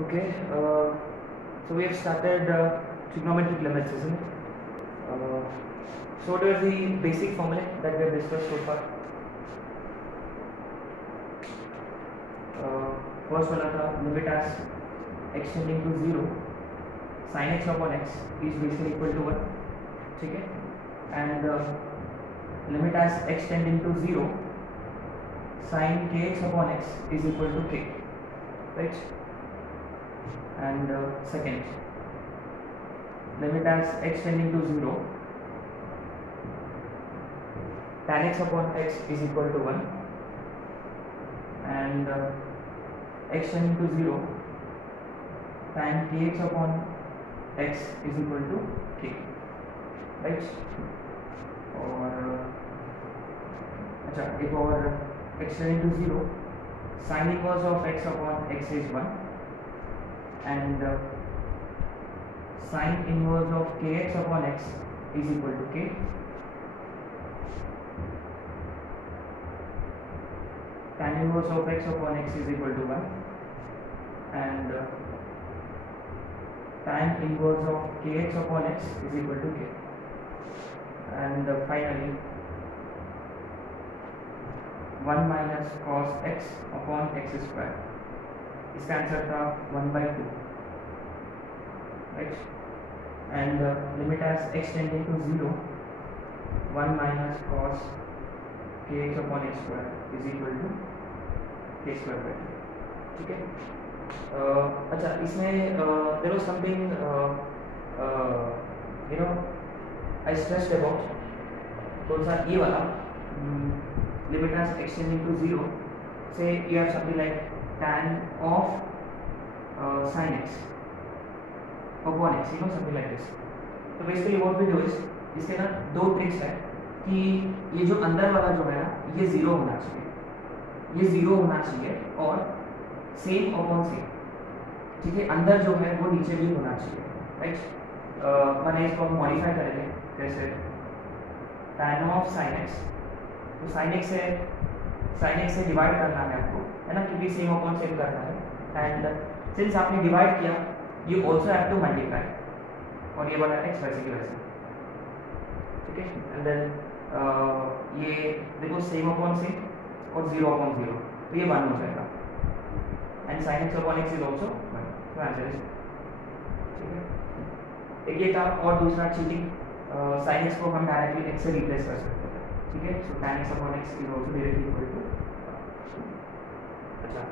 Okay, so we have started trigonometric limits, isn't it? So what are the basic formulae that we have discussed so far? First वाला था limit as x tending to 0 sin x upon x is basically equal to 1, ठीक है? And limit as x tending to 0 sin kx upon x is equal to k, right? And second, limit as x tending to 0 tan x upon x is equal to 1, and x tending to 0 tan kx upon x is equal to k, right? और अच्छा एक और x tending to 0 sin inverse of x upon x is 1, and sin inverse of kx upon x is equal to k. Tan inverse of x upon x is equal to 1, and tan inverse of kx upon x is equal to k. And finally 1 minus cos x upon x square, इसका answer था 1/2, right? And limit as x tending to 0 1 minus cos kx upon x square is equal to k square by 2, ठीक है? अच्छा इसमें there was something I stressed about, कौन सा ये वाला limit as x tending to 0, say you have something like tan of sin x upon x, something like this. तो basically what we do is इसके ना दो ट्रिक्स है कि ये जो अंदर वाला जो है ना ये 0 होना चाहिए, ये 0 होना चाहिए और सेम अपॉन सेम, ठीक है? अंदर जो है वो नीचे भी होना चाहिए, राइट? मैंने इसको हम मॉडिफाई करेंगे कैसे, tan ऑफ sin x, तो sin x से डिवाइड करना है आपको, है ना, क्योंकि सेम अपॉन सेम करना है. एंड सिंस आपने डिवाइड किया you also have to multiply, और ये वाला x वैसे की वैसे, ठीक है? एंड देन ये देखो सेम अपॉन सेम और 0 अपॉन 0, तो ये 1 हो जाएगा, and sin x upon x is also 1, तो आंसर इज, ठीक है? एक ये था, और दूसरा चीटिंग, sin x को हम डायरेक्टली x से रिप्लेस कर सकते हैं, ठीक है? So tan x upon x is also directly equal to, अच्छा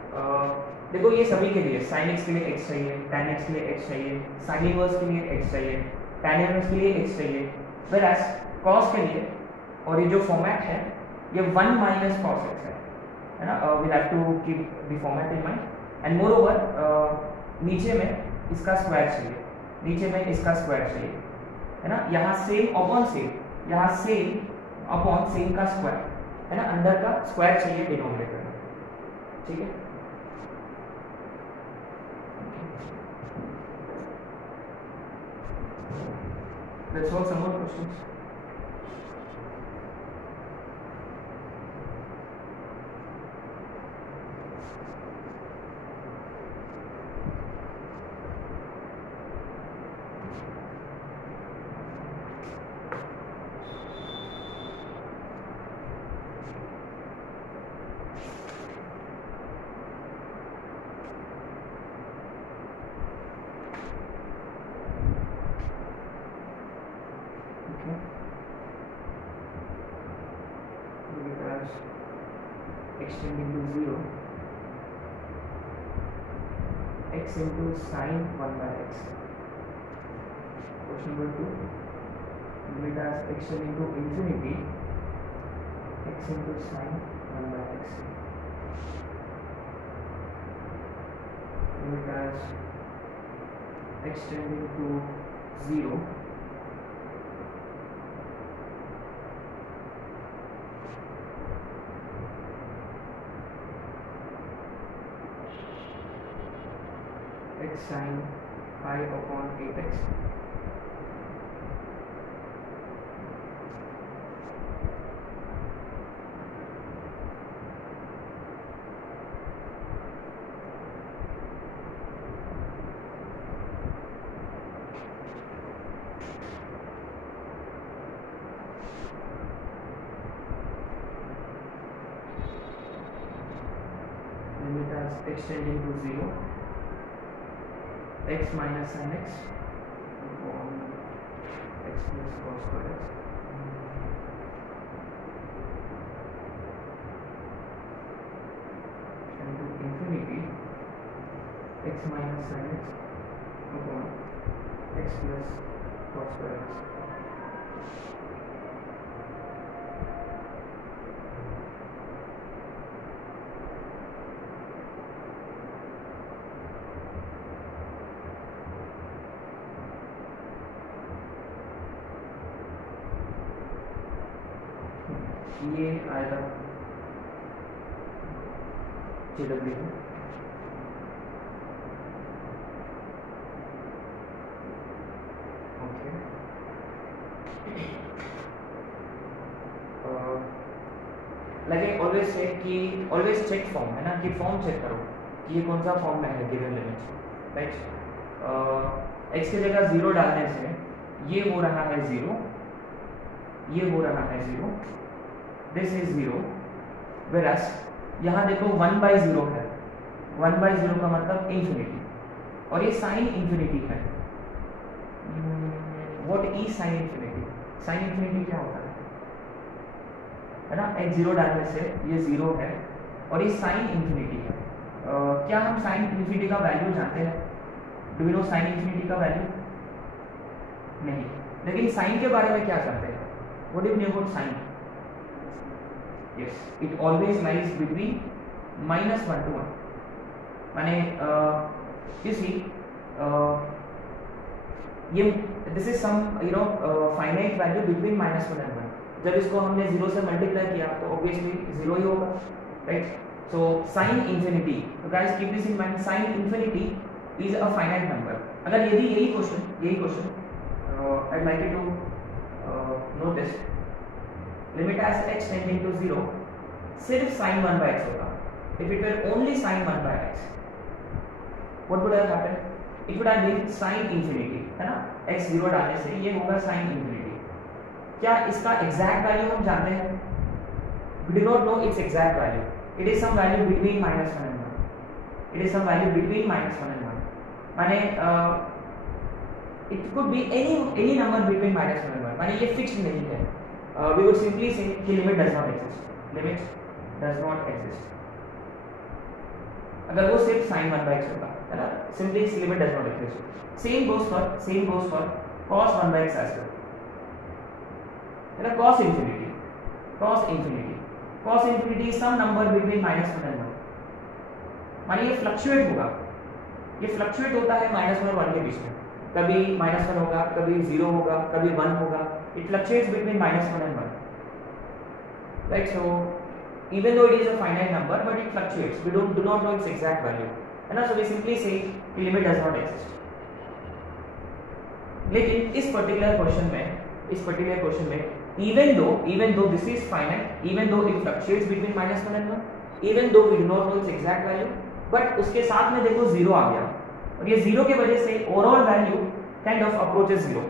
देखो ये सभी के लिए sin x के लिए x चाहिए, tan x के लिए x चाहिए, sin इनवर्स के लिए x चाहिए, tan इनवर्स के लिए x चाहिए, whereas cos के लिए, और ये जो फॉर्मेट है ये 1 माइनस cos x है ना, we have to keep the format in mind. And moreover नीचे में इसका स्क्वायर चाहिए, नीचे में इसका स्क्वायर चाहिए, है ना? यहाँ सेम अपॉन सेम, यहाँ सेम अपॉन सेम का स्क्वायर, है ना, अंदर का स्क्वायर चाहिए डिनोमिनेटर में, ठीक है? Let's solve some more questions. X tending to 0 x into sin 1 by x. Question number 2, limit as x tending to infinity x into sin 1 by x. Limit as x tending to 0 x sin pi upon 8x. limit as x tending to 0, x minus sin x upon x plus cos square x and to infinity x minus sin x upon x plus cos square x. ये आएगा JW okay. Like always check कि always check form है ना, कि form check करो कि ये कौन सा फॉर्म में है गिवन लिमिट, राइट. x की जगह 0 डालने से ये हो रहा है 0, ये हो रहा है 0, दिस इज 0, whereas यहाँ देखो 1/0 है, 1/0 का मतलब इंफिनिटी, और ये साइन इंफिनिटी है. What is sine infinity? Sine infinity क्या होता है ना, x 0 डालने से ये 0 है और ये साइन इंफिनिटी है. क्या हम साइन इंफिनिटी का वैल्यू जानते हैं? Do we know sine infinity का वैल्यू? नहीं, लेकिन साइन के बारे में क्या जानते हैं? What do you know about sine? Yes, it always lies between -1 to 1. माने you see ये this is some finite value between -1 and 1. जब इसको हमने 0 से मल्टीप्लाई किया तो obviously 0 ही होगा, right? So sin infinity, so guys keep this in mind, sin infinity is a finite number. अगर यदि यही question I'd like you to note this, limit as x tending to 0 सिर्फ sin 1 by x होगा. If it were only sin 1 by x, what would have happened? It would have been sin infinity, है ना. x 0 डालने से ये होगा sin infinity. क्या इसका exact value हम जानते हैं? We do not know its exact value. It is some value between -1 and 1. It is some value between -1 and 1. माने it could be any number between -1 and 1. माने ये fixed नहीं है. We would simply say कि limit does not exist. Limit does not exist. अगर वो सिर्फ sin 1 by x होगा, है ना, simply limit does not exist. Same goes for cos 1 by x as well. है ना, cos infinity is some number between -1 and 1. मानिए ये फ्लक्चुएट होगा, ये फ्लक्चुएट होता है -1 और 1 के बीच में. कभी -1 होगा, कभी 0 होगा, कभी 1 होगा. It fluctuates between -1 and 1. Right, so even though it is a finite number, but it fluctuates. We do not know its exact value. है ना, so we simply say the limit does not exist. लेकिन इस particular question में even though this is finite, even though it fluctuates between -1 and 1, even though we do not know its exact value, but उसके साथ में देखो 0 आ गया, और ये 0 की वजह से overall value kind of approaches 0.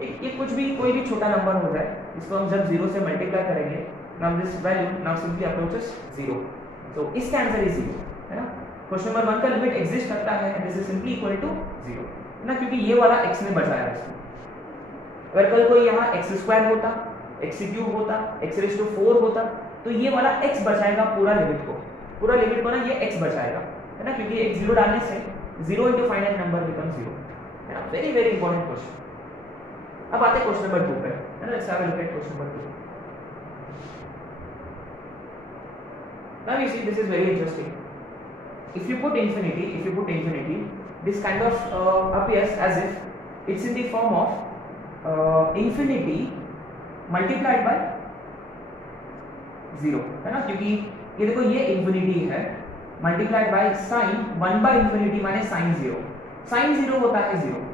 ये कुछ भी कोई भी छोटा नंबर हो जाए, इसको हम जब 0 से मल्टीप्लाई करेंगे, now this value now simply approaches 0. so इसका आंसर इज 0, है ना. क्वेश्चन नंबर 1 का लिमिट एग्जिस्ट करता है, this is simply equal to 0, है ना, क्योंकि ये वाला x ने बचाया इसको. अगर कल कोई यहाँ x² होता, x³ होता, x⁴ होता, तो ये वाला x बचाएगा पूरा लिमिट को ना, ये x बचाएगा, है ना, क्योंकि x 0 डालने से 0 into फाइनाइट नंबर बिकम 0, है ना. Very very important question. अब आते हैं क्वेश्चन नंबर 2 पे, है ना. Let's have a look at question number 2. Now you see this is very interesting. If you put infinity, this kind of appears as if it's in the form of infinity multiplied by 0, है ना, क्योंकि ये देखो ये infinity है multiplied by sin 1 by infinity माने sin 0. sin 0 होता है 0.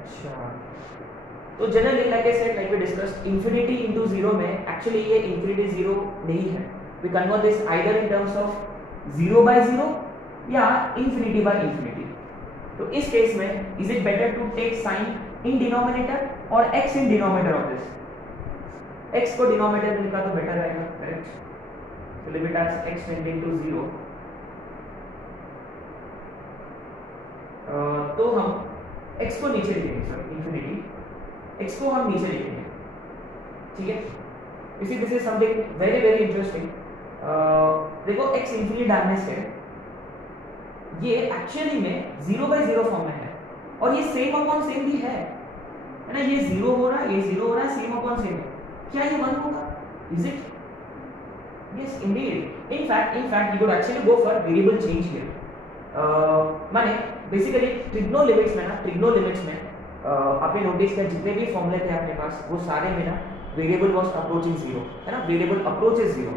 अच्छा, तो generally like I said, like we discussed, infinity into 0 में एक्चुअली ये infinity 0 नहीं है. We convert this either in terms of 0 by 0 या infinity by infinity. तो इस केस में is it better to take sin in denominator or x in denominator of this? x को denominator में लिखा तो बेटर रहेगा, correct. So limit as x tending to 0 तो हम x को नीचे लिखेंगे, सर इंफिनिटी, x को हम नीचे लिखेंगे, ठीक है। इसी this is something very very interesting. देखो x इंफिनिटी डालने से ये एक्चुअली में 0/0 फॉर्म में है, और ये सेम अपॉन सेम भी है ना, ये 0 हो रहा है, ये 0 हो रहा है, सेम अपॉन सेम है। क्या ये 1 होगा? Is it? Yes Indeed. In fact you could actually go for variable change here. माने बेसिकली ट्रिग्नो लिमिट्स में आपने नोटिस किया जितने भी फॉर्मूले थे आपके पास वो सारे में ना वेरिएबल वाज अप्रोचिंग 0, है ना, वेरिएबल अप्रोचेस 0,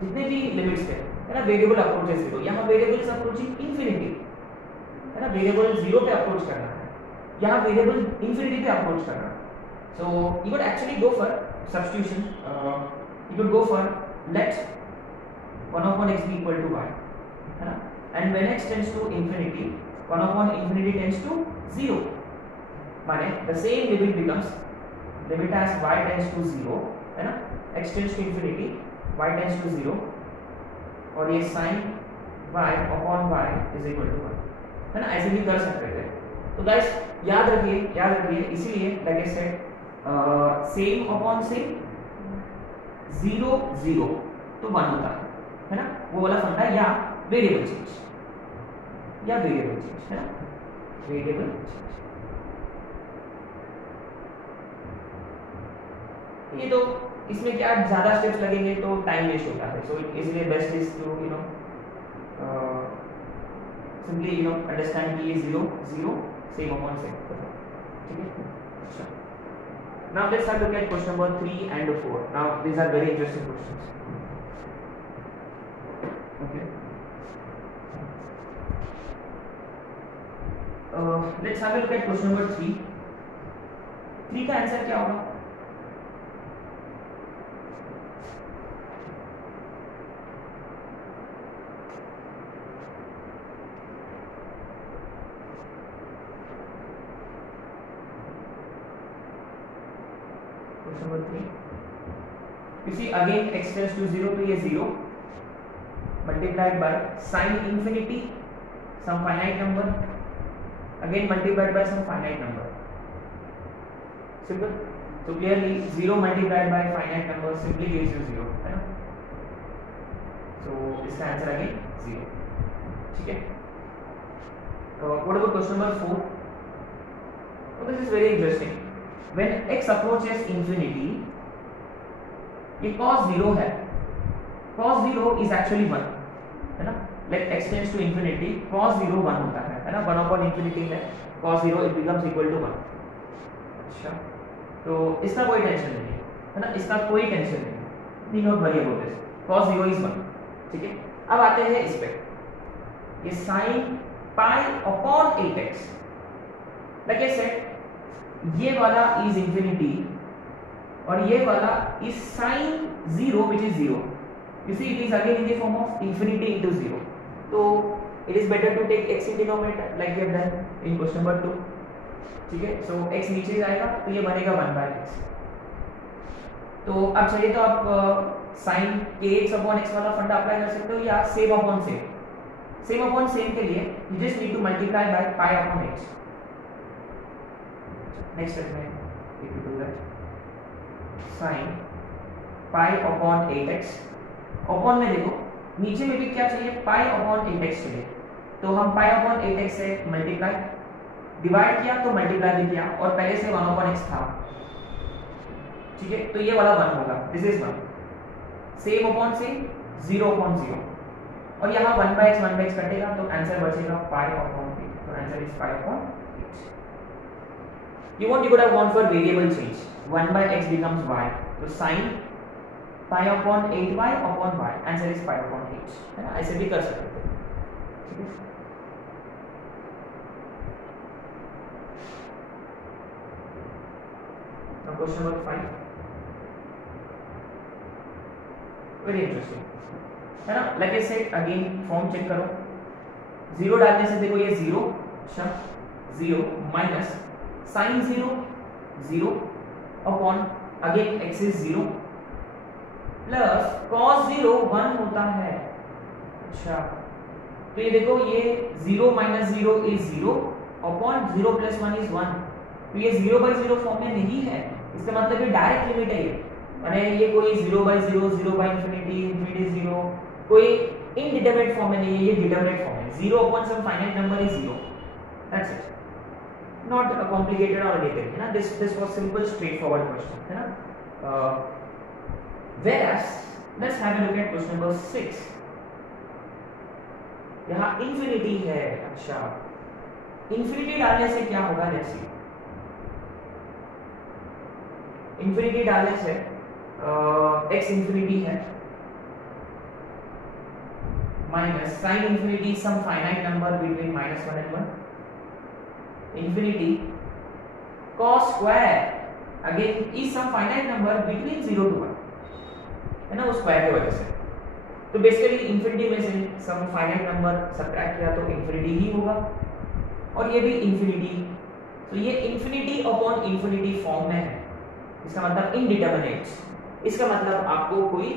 जितने भी लिमिट्स थे, है ना, वेरिएबल अप्रोचेस 0। यहाँ वेरिएबल इज अप्रोचिंग इंफिनिटी, है ना, वेरिएबल 0 पे अप्रोच कर रहा है, यहाँ वेरिएबल इंफिनिटी पे अप्रोच कर रहा है। So you could actually go for substitution, you could go for let 1/x be equal to y, है ना, and when x tends to infinity 1/infinity tends to 0, माने the same limit becomes limit as y tends to 0, है ना, x tends to infinity y tends to 0, और ये sin y upon y is equal to 1, है ना, ऐसे भी कर सकते थे। तो गाइस याद रखिए इसीलिए like I said same upon same 0 0 तो 1 होता है ना, वो वाला फंडा, या वेरिएबल चेंज, है ना, वेरिएबल चेंज। ये तो इसमें क्या ज्यादा स्टेप्स लगेंगे तो टाइम वेस्ट होता है, सो इसलिए best is to simply understand कि ये 0 0 सेम अपॉन सेम, ठीक है। अच्छा, now let's have look at question number 3 and 4. Now these are very interesting questions. Okay. Let's have a look at question number 3. 3 का answer क्या होगा? Question number 3. You see again x tends to 0 तो ये 0 multiplied by sin infinity some finite number, again multiplied by some finite number, simple. So clearly 0 multiplied by finite number simply gives you 0, है ना, so इसका answer again 0, ठीक है। What about question number 4? So this is very interesting. When x approaches infinity, ये cos 0 है, cos 0 is actually 1, है ना, like x tends to infinity cos 0 1 होता है ना, 1/infinity है, cos 0 it becomes equal to 1। अच्छा, तो इसका कोई टेंशन नहीं है ना, इसका कोई टेंशन नहीं, not worry about this, cos 0 is 1, ठीक है। अब आते हैं इस पे, ये sin π/8x, like I said ये वाला is infinity और ये वाला is sin 0 which is 0. You see it is again in the form of infinity into 0. So it is better to take x in denominator like we have done in question number 2, ठीक है। So x नीचे जाएगा तो ये बनेगा 1/x। तो अब चाहिए तो आप sin kx/x वाला फंडा अप्लाई कर सकते हो, या सेम अपॉन सेम के लिए you just need to multiply by π/x। next step में if you do that sin π/8x, upon में देखो नीचे में भी क्या चाहिए, π/8x चाहिए, तो हम π/8x से मल्टीप्लाई, डिवाइड किया तो मल्टीप्लाई भी किया, और पहले से 1/x था, ठीक है, तो ये वाला 1 होगा, this is 1, same upon same 0/0, और यहाँ 1/x कटेगा तो आंसर बचेगा π/8, तो answer is 5/8। you could have gone for variable change, 1/x becomes y, तो sin π/8y upon y, answer is 5/8, है ना, ऐसे भी कर सकते थे, ठीक है। Now question number 5, very interesting, है ना, like I said again form check करो, 0 डालने से देखो ये 0, अच्छा 0 minus sin 0 0 upon again x is 0 plus cos 0 1 होता है। अच्छा, तो ये देखो ये 0 - 0 इज 0, अपॉन 0 + 1 = 1। तो ये 0/0 फॉर्म में नहीं है, इसका मतलब ये डायरेक्ट लिमिट है ये, माने ये कोई 0/0, 0/∞, ∞, 0 कोई इनडिटरमिनेट फॉर्म में नहीं है, ये डिटरमिनेट फॉर्म है। 0 upon some finite number is 0, that's it, not complicated or anything, है ना। this was simple straightforward question, है ना। whereas let's have a look at question number 6। यहाँ इंफिनिटी है। अच्छा, इंफिनिटी डालने से क्या होगा, लेट्स सी। इंफिनिटी डालने से x इंफिनिटी है minus sine infinity some finite number between -1 and 1 infinity cos square again is some finite number between 0 to 1, है ना, उस स्क्वायर की वजह से। तो बेसिकली इंफिनिटी में से सम फाइनाइट नंबर सब्ट्रैक्ट किया तो इंफिनिटी ही होगा, और ये भी इंफिनिटी। तो ये इंफिनिटी अपॉन इंफिनिटी फॉर्म में है, इसका मतलब इनडिटरमिनेट। इसका मतलब आपको कोई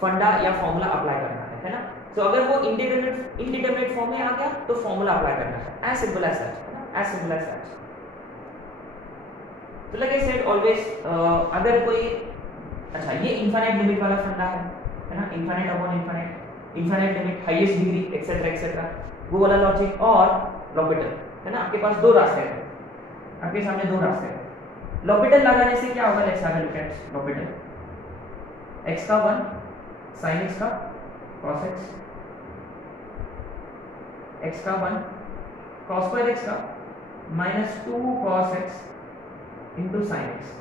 फंडा या फॉर्मूला अप्लाई करना है ना। तो अगर वो इनडिटरमिनेट फॉर्म में आ गया तो फॉर्मूला अप्लाई करना है, एज सिंपल एज दैट, है ना, एज सिंपल एज दैट। तो लाइक आई सेड ऑलवेज, अगर कोई, अच्छा ये इनफाइनाइट लिमिट वाला फंडा है ना, infinite upon infinite, infinite limit, highest degree etcetera etcetera, वो वाला लॉजिक। और लॉपिटल, है ना, आपके पास दो रास्ते हैं, आपके सामने दो रास्ते हैं। लॉपिटल लगाने से क्या होगा, let's have a look at L'Hôpital. x का 1 sin x का cos x, x का 1 cos स्क्वायर x का -2 cos x into sin x।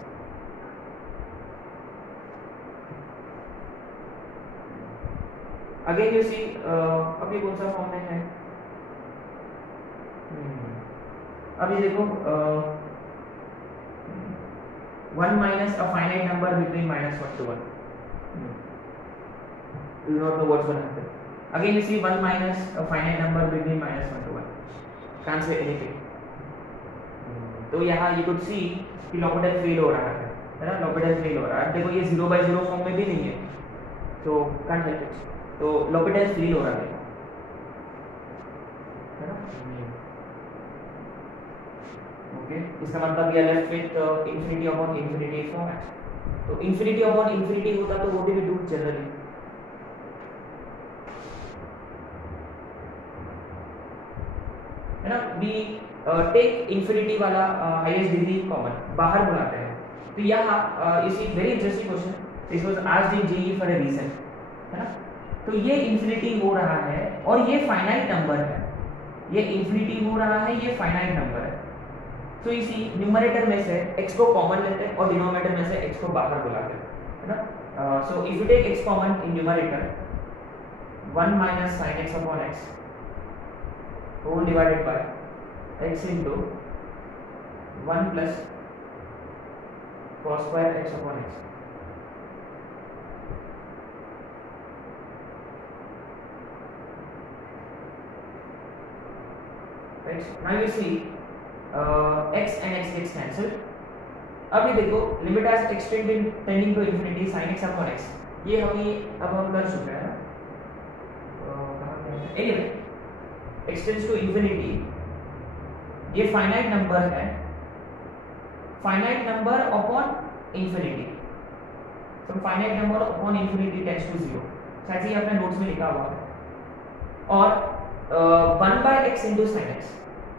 Again you see, अभी कौन सा फॉर्म में है, अभी देखो 1 minus a finite number between -1 to 1, you do not know what's going to happen. Again you see 1 minus a finite number between -1 to 1, can't say anything। तो यहाँ you could see कि लॉपिटल फेल हो रहा है ना, L'Hôpital fail हो रहा है। देखो ये 0/0 फॉर्म में भी नहीं है, तो can't help it, तो लॉपिटल फेल हो रहा है ना। ओके, इसका मतलब ये left with infinity upon infinity format. तो इंफिनिटी अपॉन इंफिनिटी होता तो वो भी डू जनरली, है ना। वी टेक इंफिनिटी वाला हाईएस्ट डिग्री कॉमन, बाहर बुलाते हैं। तो यहाँ इसी very interesting question, this was asked in JEE for a reason, है ना। तो ये इंफिनिटी हो रहा है और ये फाइनाइट नंबर है, ये इंफिनिटी हो रहा है, ये फाइनाइट नंबर है। तो इसी न्यूमरेटर में से x को कॉमन लेते हैं और डिनोमिनेटर में से x को बाहर बुलाते हैं, है ना। So if you take x common in numerator, 1 minus sin x upon x whole divided by x into 1 plus cos square x upon x। Right? Now you see x and x gets cancelled। अभी देखो limit as extended tending to infinity sin x upon x, ये अब हम कर चुके हैं ना। Anyway extends to infinity, ये फाइनाइट नंबर है, finite number upon infinity, some finite number upon infinity tends to 0, शायद ये आपने नोट्स में लिखा हुआ है। और 1/x into sin x,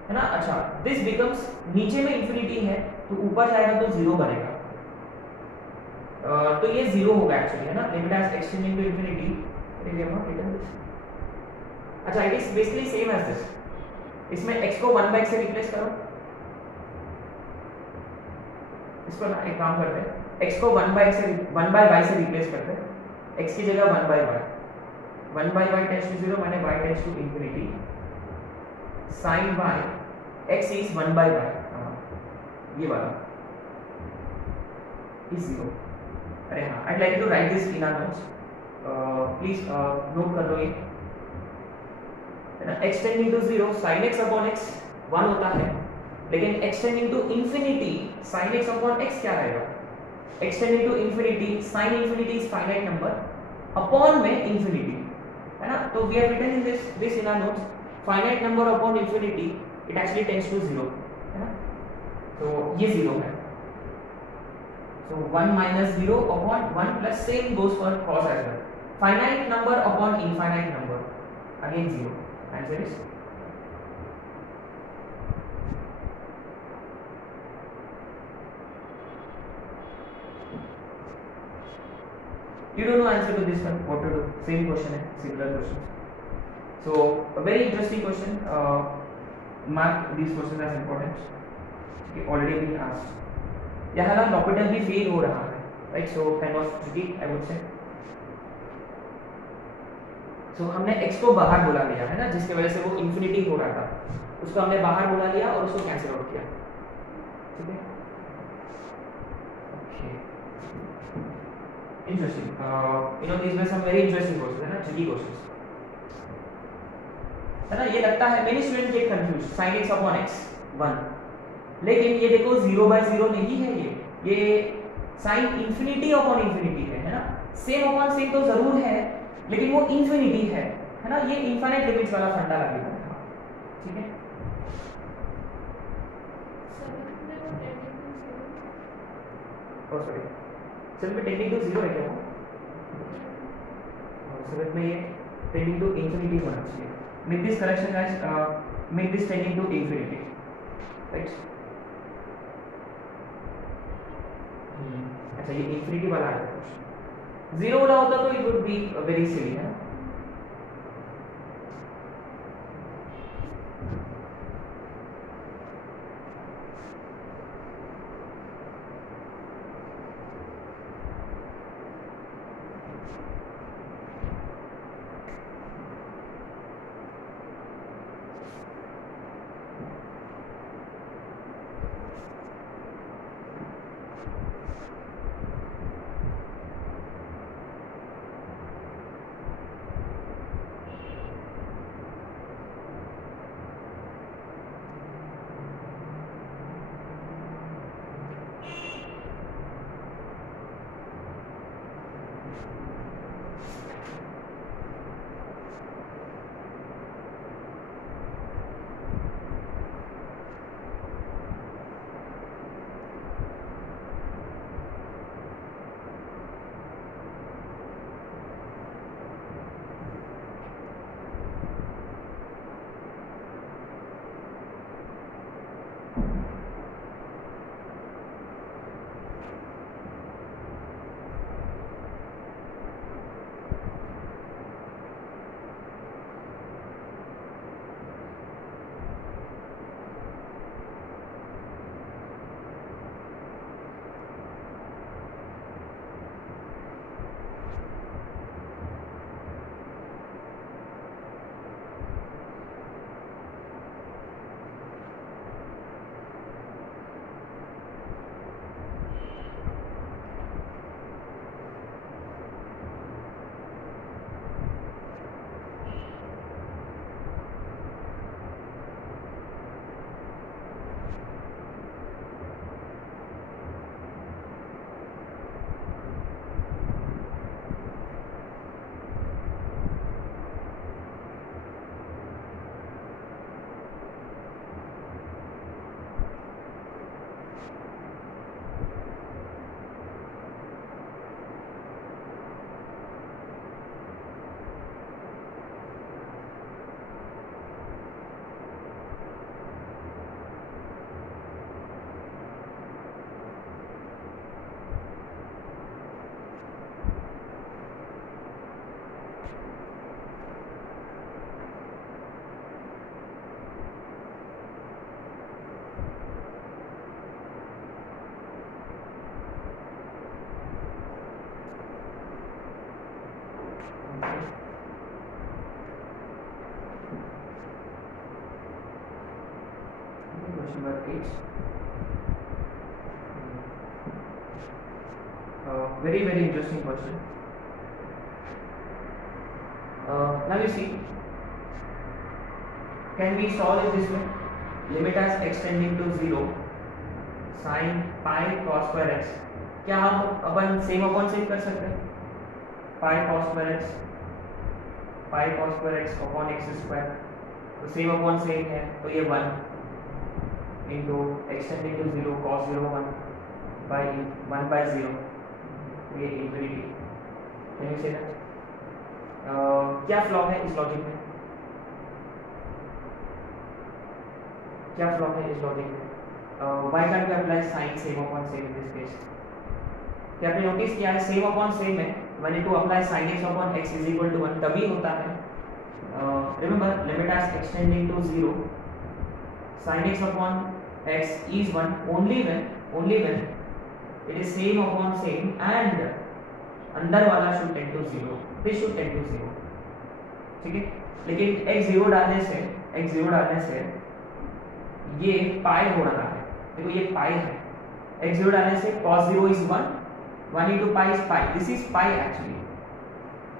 है ना। अच्छा, दिस बिकम्स, नीचे में इंफिनिटी है तो ऊपर जाएगा तो 0 बनेगा, तो ये 0 होगा एक्चुअली, है ना। Limit as extending to infinity, it is not written this. अच्छा, it is basically same as this. इसमें x को 1/x से रिप्लेस करो, इसको ना एक काम करते हैं, x को 1/y से रिप्लेस करते हैं, x की जगह 1/y, 1/y टेंड्स टू 0 माने y tends to infinity, sin y x is 1/y, ये वाला is 0। अरे हाँ, I'd like to write this in our notes, please note कर लो ये, extending to 0 sin x upon x 1 होता है, लेकिन extending to infinity sin x upon x क्या रहेगा, extending to infinity sin infinity is finite number upon में infinity, है ना। तो we have written in this in our notes, finite number upon infinity it actually tends to 0, है ना, तो ये 0 है, so 1 minus 0 upon 1 plus same goes for cos as well, finite number upon infinite number, again 0, answer is you don't know answer to this one, what to do, same question है, similar question, so a very interesting question, mark these questions as important, okay, already been asked, यहाँ ना L'Hopital भी fail हो रहा है, right, so kind of tricky I would say, so हमने x को बाहर बुला लिया है ना, जिसकी वजह से वो इंफिनिटी हो रहा था, उसको हमने बाहर बुला लिया और उसको कैंसिल आउट किया, ठीक है, interesting, these were some very interesting questions, है ना, tricky questions, है ना, ये लगता है many students get confused, sin x upon x 1, लेकिन ये देखो 0/0 नहीं है, ये sin इंफिनिटी अपॉन इंफिनिटी है ना, सेम अपॉन सेम तो जरूर है, लेकिन वो इंफिनिटी है ना, ये इनफाइनाइट लिमिट्स वाला फंडा लगेगा, ठीक है, ओ सॉरी, सेवन में टेंडिंग टू 0 है क्या वो, सेवन में ये टेंडिंग टू इंफिनिटी होना चाहिए, make this correction guys, make this tending to infinity, right, अच्छा ये इंफिनिटी वाला है, 0 वाला होता तो it would be very silly, है ना, number 8. Very very interesting question. Now you see, can we solve it this way? Limit as x tending to 0 sin pi cos square x. क्या हम अपन सेम अपॉन सेम कर सकते हैं? पाई cos square x, पाई cos square x upon x square, तो same upon same है तो ये 1, into extending to 0 cos 0 1 by 1 by 0 ये infinity. Can you say that? क्या फ्लॉ है इस लॉजिक में? क्या फ्लॉ है इस लॉजिक में? Why can't we apply sin same upon same in this case? क्या आपने नोटिस किया है same upon same में when you apply sin x upon x is equal to 1 तभी होता है. Remember limit as extending to 0 sin x upon x is 1 only when it is same upon same and अंदर वाला should tend to 0. This should tend to 0. ठीक है, लेकिन x 0 डालने से ये पाई हो रहा है. देखो ये पाई है. x 0 डालने से cos 0 is 1 into pi is pi. This is pi actually.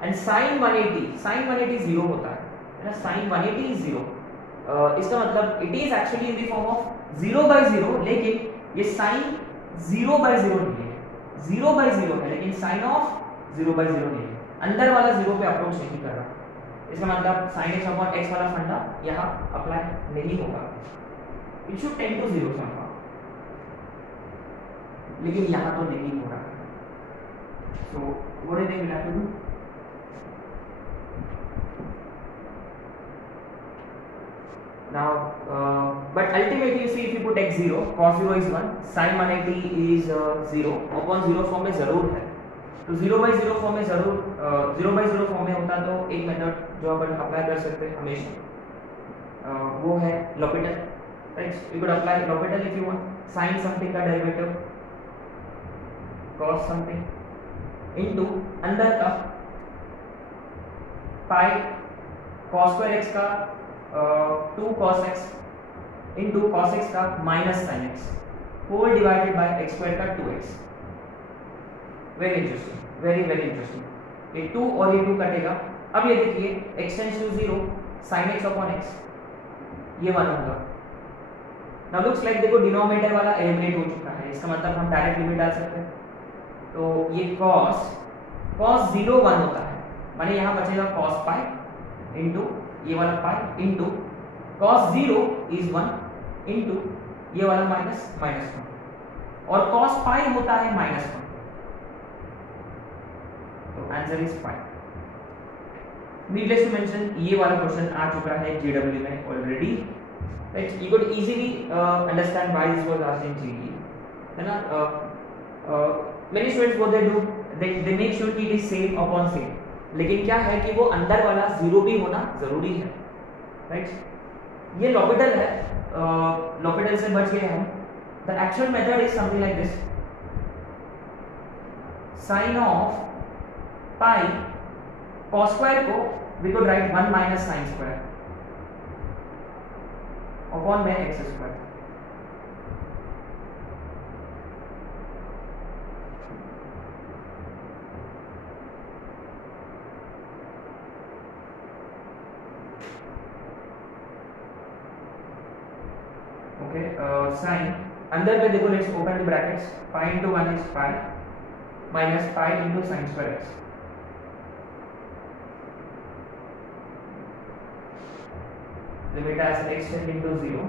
And sin 180 0 होता है ना. sin 180 is 0. इसका मतलब it is actually in the form of 0 by 0, लेकिन ये sin 0 by 0 नहीं है. 0 by 0 है लेकिन sin of 0 by 0 नहीं है. अंदर वाला 0 पे अप्रोच नहीं कर रहा. इसका मतलब sin x upon x वाला फंडा यहाँ अप्लाई नहीं होगा. It should tend to 0 somehow. लेकिन यहाँ तो नहीं हो रहा. So what do you think we'll have to do? Now, but ultimately, you see, if you put x 0, cos 0 is 1, sin 180 is 0, upon 0 form में जरूर है. तो 0 by 0 फॉर्म में जरूर 0 by 0 फॉर्म में होता तो एक मेथड जो अपन अप्लाई कर सकते हैं हमेशा वो है L'Hopital. Right? You could apply L'Hopital if you want. Sin something का डेरिवेटिव cos something into अंदर का पाई cos square x का 2 cos x into cos x का minus sin x whole divided by x square का 2x. Very interesting, very interesting. ये 2 और ये 2 कटेगा. अब ये देखिए x tends to 0 sin x upon x ये 1 होगा. Now looks like देखो डिनोमिनेटर वाला एलिमिनेट हो चुका है. इसका मतलब हम डायरेक्ट लिमिट डाल सकते हैं. तो ये cos 0 1 होता है, माने यहाँ बचेगा cos pi into ये वाला pi into cos 0 is 1 into ये वाला माइनस 1 और cos pi होता है -1. तो answer is pi. Needless to mention ये वाला क्वेश्चन आ चुका है JEE में already. Right? You could easily understand why this was asked in JEE. है ना? Many students what they do, they make sure कि it is same upon same. लेकिन क्या है कि वो अंदर वाला 0 भी होना जरूरी है. Right? ये L'Hopital है. L'Hopital से बच गए हम. The actual method is something like this. Sin of pi cos square को we could write 1 minus sin square upon में x square. Okay, sin अंदर पे देखो, let's open the brackets. pi into 1 is pi minus pi into sin square x. Limit as x tending to 0.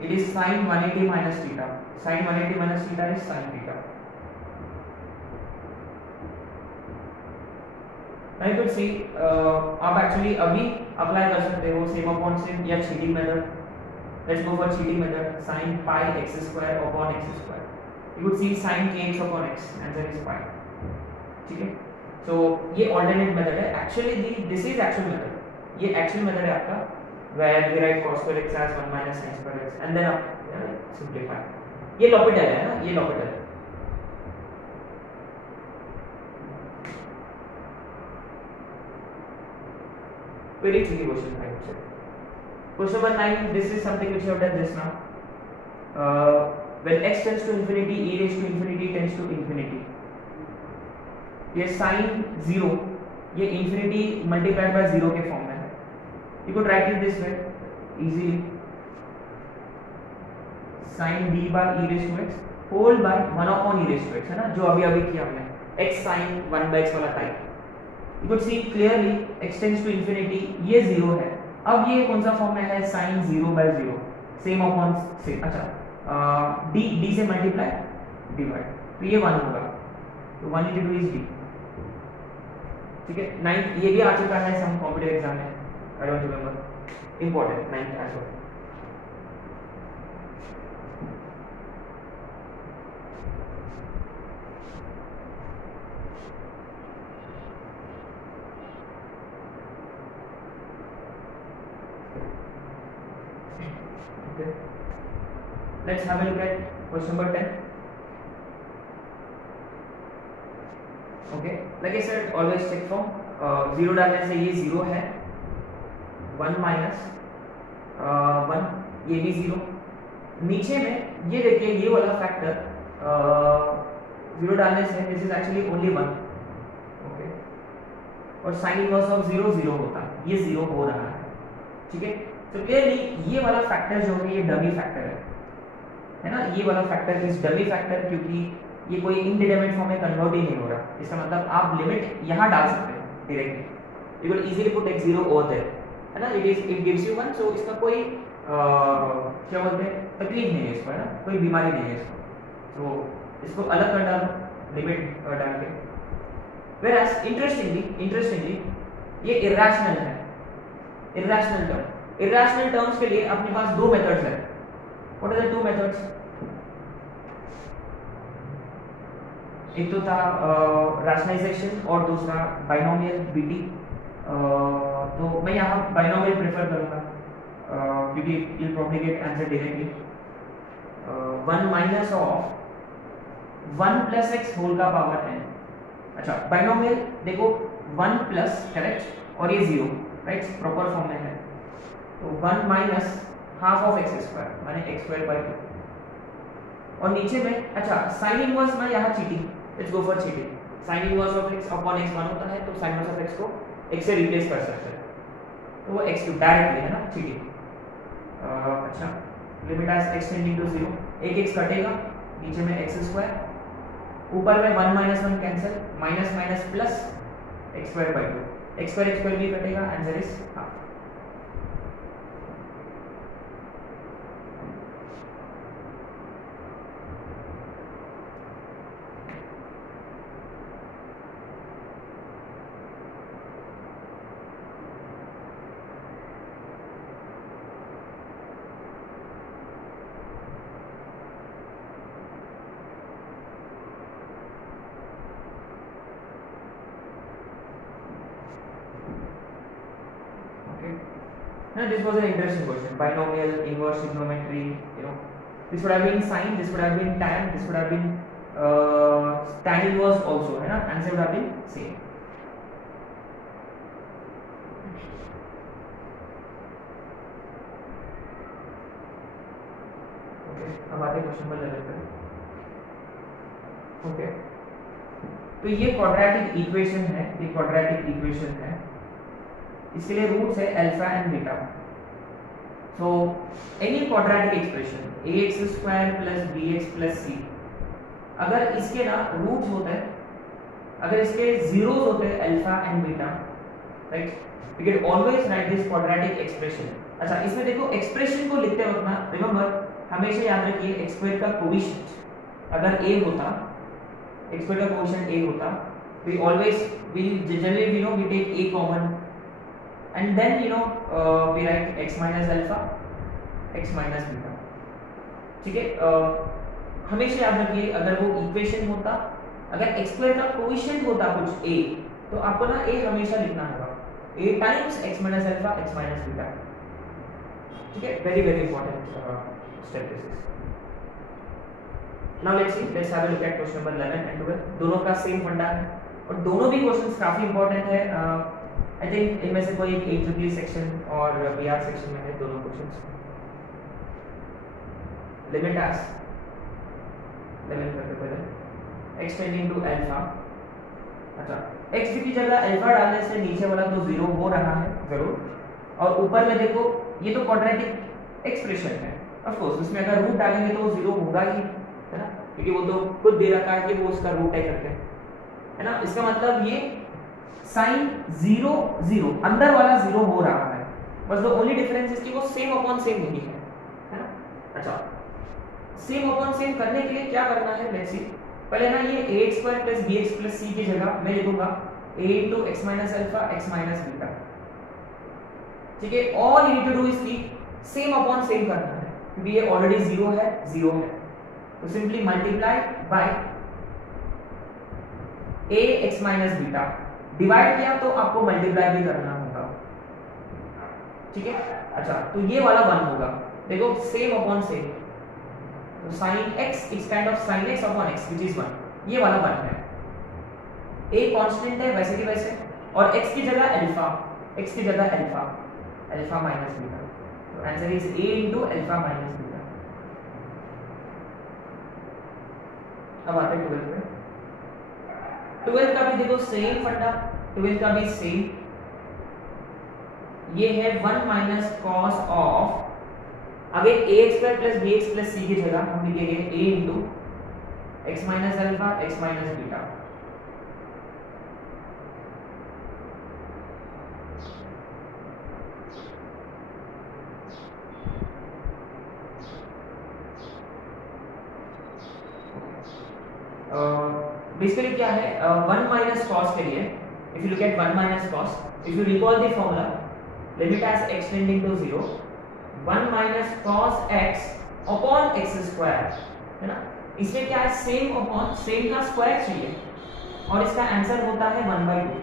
It is sin 180 minus theta. Sin 180 minus theta is sin theta. Now you could see आप actually अभी apply कर सकते हो same upon same या cheating method. Let's go for cheating method. sin pi x square upon x square. You could see sin kx upon x. Answer is pi. ठीक है. So ये alternate method है. Actually this is actual method. ये actual method है आपका where we write cos square x as 1 minus sin square x and then आप simplify. ये L'Hopital है ना, ये L'Hopital है. Very tricky question, I would say. Question number 9. This is something which you have done just now. When x tends to infinity, e raised to infinity tends to infinity. ये sin 0 ये infinity multiplied by 0 के form में है. You could write it this way easily. Sin d by e raised to x whole by 1 upon e raised to x, है ना, जो अभी किया हमने. x sin 1 by x वाला type. You could see clearly x tends to infinity ये 0 है अब ये कौन सा फॉर्म में है, साइन 0/0 सेम अपॉन सेम, अच्छा डी से मल्टीप्लाई डिवाइड, तो ये 1 होगा, तो 1/2 इज डी। ठीक है, 9 ये भी आ चुका है सम कॉम्पिटिटिव एग्जाम में, I don't remember, important 9 as well. Okay, let's have a look at question number 10. Okay, like I said, always check form, 0 डालने से ये 0 है, 1 माइनस 1 ये भी 0, नीचे में ये देखिए ये वाला फैक्टर 0 डालने से this is actually only 1, okay, और साइन इनवर्स ऑफ 0 0 होता है, ये 0 हो रहा है। ठीक है, तो क्लियरली ये वाला फैक्टर जो है ये डमी फैक्टर है ना, ये वाला फैक्टर इज डमी फैक्टर, क्योंकि ये कोई इनडिटरमिनेट फॉर्म में कन्वर्ट ही नहीं हो रहा। इसका मतलब आप लिमिट यहाँ डाल सकते हैं directly, you can easily put x0 over there, है ना, इट गिव्स यू 1, सो इसका कोई क्या बोलते हैं तकलीफ नहीं है इसको, है ना, कोई बीमारी नहीं है इसको, तो इसको अलग कर डालो लिमिट डाल के। वेयरएज इंटरेस्टिंगली ये इरेशनल है, इरेशनल टर्म्स के लिए अपने पास दो मेथड्स हैं। What are the two methods? एक तो था रैशनलाइजेशन और दूसरा बाइनोमियल बीटी। तो मैं यहाँ बाइनोमियल प्रेफर करूँगा क्योंकि you'll probably get answer directly. 1 minus of 1 plus x whole का पावर n। अच्छा, बाइनोमियल देखो 1 प्लस करेक्ट और ये 0 राइट, प्रॉपर फॉर्म में है, तो 1 minus half of x square माने x स्क्वायर बाई 2, और नीचे में अच्छा साइन इनवर्स में यहाँ cheating, let's go for cheating, sine inverse of x upon x 1 होता है, तो साइन इनवर्स ऑफ x को x से रिप्लेस कर सकते हैं, तो वो x क्यूब डायरेक्टली है ना चीटिंग। अच्छा, limit as x tending to 0, एक x कटेगा, नीचे में x स्क्वायर, ऊपर में 1 minus 1 cancel, minus minus plus x square by 2, x square भी कटेगा, answer is half. Now this was an interesting question. Binomial, inverse trigonometry, you know, this would have been sine, this would have been tan, this would have been tan inverse also, है ना? Answer would have been same. Okay, अब आते हैं question number 11 पे। Okay, तो ये quadratic equation है, ये क्वाड्रेटिक इक्वेशन है, इसके लिए रूट्स है alpha and beta. So any quadratic expression ax square plus bx plus c, अगर इसके ना रूट्स होते हैं, अगर इसके जीरोस होते हैं alpha and beta, right, we can always write this quadratic expression. अच्छा, इसमें देखो एक्सप्रेशन को लिखते वक्त ना रिमेंबर हमेशा याद रखिए x स्क्वायर का कोएफिशिएंट अगर a होता, x स्क्वायर का कोएफिशिएंट a होता, we always generally you know we take a common and then you know we write x minus alpha, x minus beta। ठीक है, हमेशा याद रखिए अगर वो इक्वेशन होता, अगर x स्क्वायर का कोएफिशिएंट होता कुछ a, तो आपको ना a हमेशा लिखना होगा a times x minus alpha, x minus beta। ठीक है, very very important step this is. Now let's see, let's have a look at question number 11 and 12। दोनों का सेम फंडा है और दोनों भी क्वेश्चंस काफी इंपॉर्टेंट है। आई थिंक इनमें से कोई एक AEEE सेक्शन और BR सेक्शन में है दोनों क्वेश्चंस। लिमिट एज 11 करके पहले x टेंडिंग टू अल्फा। अच्छा, x की जगह अल्फा डालने से नीचे वाला तो 0 हो रहा है जरूर, और ऊपर में देखो ये तो क्वाड्रेटिक एक्सप्रेशन है, ऑफ कोर्स इसमें अगर रूट डालेंगे तो वो 0 होगा ही, है ना, क्योंकि वो तो खुद दे रखा है कि वो उसका रूट है करके, है ना। इसका मतलब ये साइन 0 0 अंदर वाला 0 हो रहा है, बस द ओनली डिफरेंस इसकी वो सेम अपॉन सेम नहीं है ना। अच्छा, सेम अपॉन सेम करने के लिए क्या करना है, लेट्स सी। पहले ना ये ax square plus bx plus c की जगह मैं लिखूंगा a into x minus alpha x minus beta, ठीक है। All you need to do is की सेम अपॉन सेम करना है, क्योंकि ये ऑलरेडी जीरो है, तो simply multiply by a x minus beta, divide किया तो आपको मल्टीप्लाई भी करना होगा, ठीक है। अच्छा, तो ये वाला 1 होगा, देखो सेम अपॉन सेम, तो sin x is kind of sin x upon x which is 1, ये वाला 1 है। a कांस्टेंट है वैसे की वैसे, और x की जगह अल्फा, अल्फा माइनस बीटा, तो answer is a into alpha minus beta. अब आते हैं 12 पे। 12 का भी देखो सेम फंडा, 12 का भी सेम, ये है 1 माइनस कॉस ऑफ, आगे ax square plus bx plus c की जगह हम लिखेंगे a into x minus alpha x minus beta. Basically क्या है, 1 माइनस कॉस के लिए, if you look at 1 minus cos, if you recall the formula limit as x tending to 0, 1 minus cos x upon x square, है ना। इसमें क्या है, same upon same का स्क्वायर चाहिए, और इसका आंसर होता है 1/2,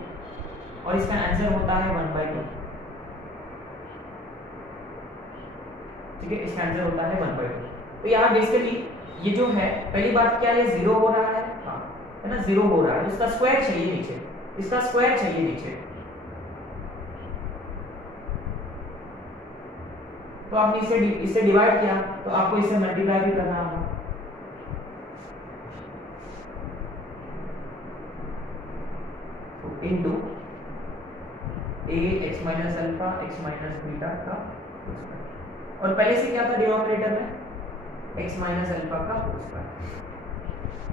और इसका आंसर होता है 1/2, ठीक है, इसका आंसर होता है 1/2। तो यहाँ बेसिकली ये जो है, पहली बात क्या है, 0 हो रहा है, हाँ है ना, 0 हो रहा है, इसका स्क्वायर चाहिए नीचे, इसका स्क्वायर चाहिए नीचे, तो आपने इसे डिवाइड किया तो आपको इसे मल्टीप्लाई भी करना होगा, into a x minus alpha x minus beta का, और पहले से क्या था डिनोमिनेटर में, x माइनस अल्फा का whole square.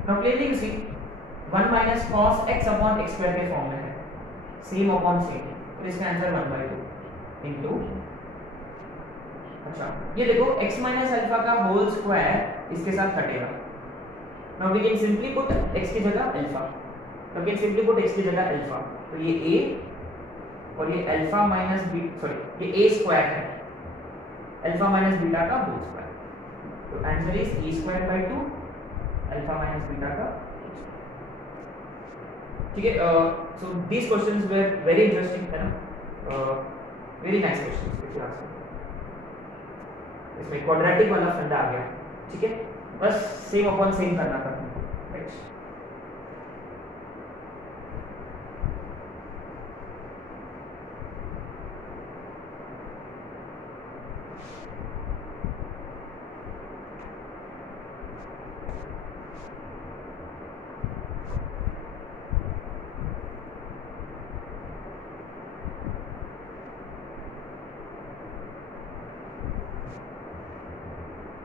Now clearly you see 1 minus cos x upon x square के फॉर्म में है, सेम अपॉन सेम, तो इसका आंसर 1/2 इनटू, अच्छा ये देखो x माइनस अल्फा का होल स्क्वायर इसके साथ कटेगा। Now we can simply put x की जगह अल्फा, तो कैन सिंपली पुट x की जगह अल्फा, तो ये a और ये अल्फा माइनस बी, सॉरी ये a स्क्वायर है, अल्फा माइनस बीटा का होल स्क्वायर, तो answer is a square by 2 alpha minus beta का, ठीक है। So these questions were very interesting, है ना, very nice questions if you ask me. इसमें क्वाड्रेटिक वाला फंडा आ गया, ठीक है, बस सेम अपॉन सेम करना था, right.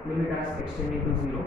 limit as extending to 0,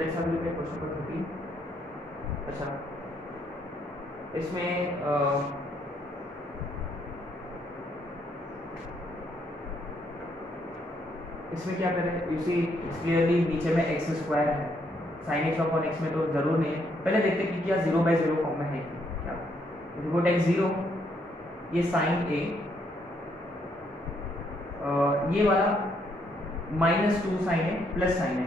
let's have a look at question number 13। अच्छा, इसमें क्या करें, यू सी क्लियरली नीचे में एक्स स्क्वायर है, साइन एक्स अपॉन एक्स में तो जरूर नहीं है। पहले देखते हैं कि क्या 0/0 फॉर्म में है क्या। रिपोर्ट एक्स 0, ये साइन ए, ये वाला -2 sine a plus sine a.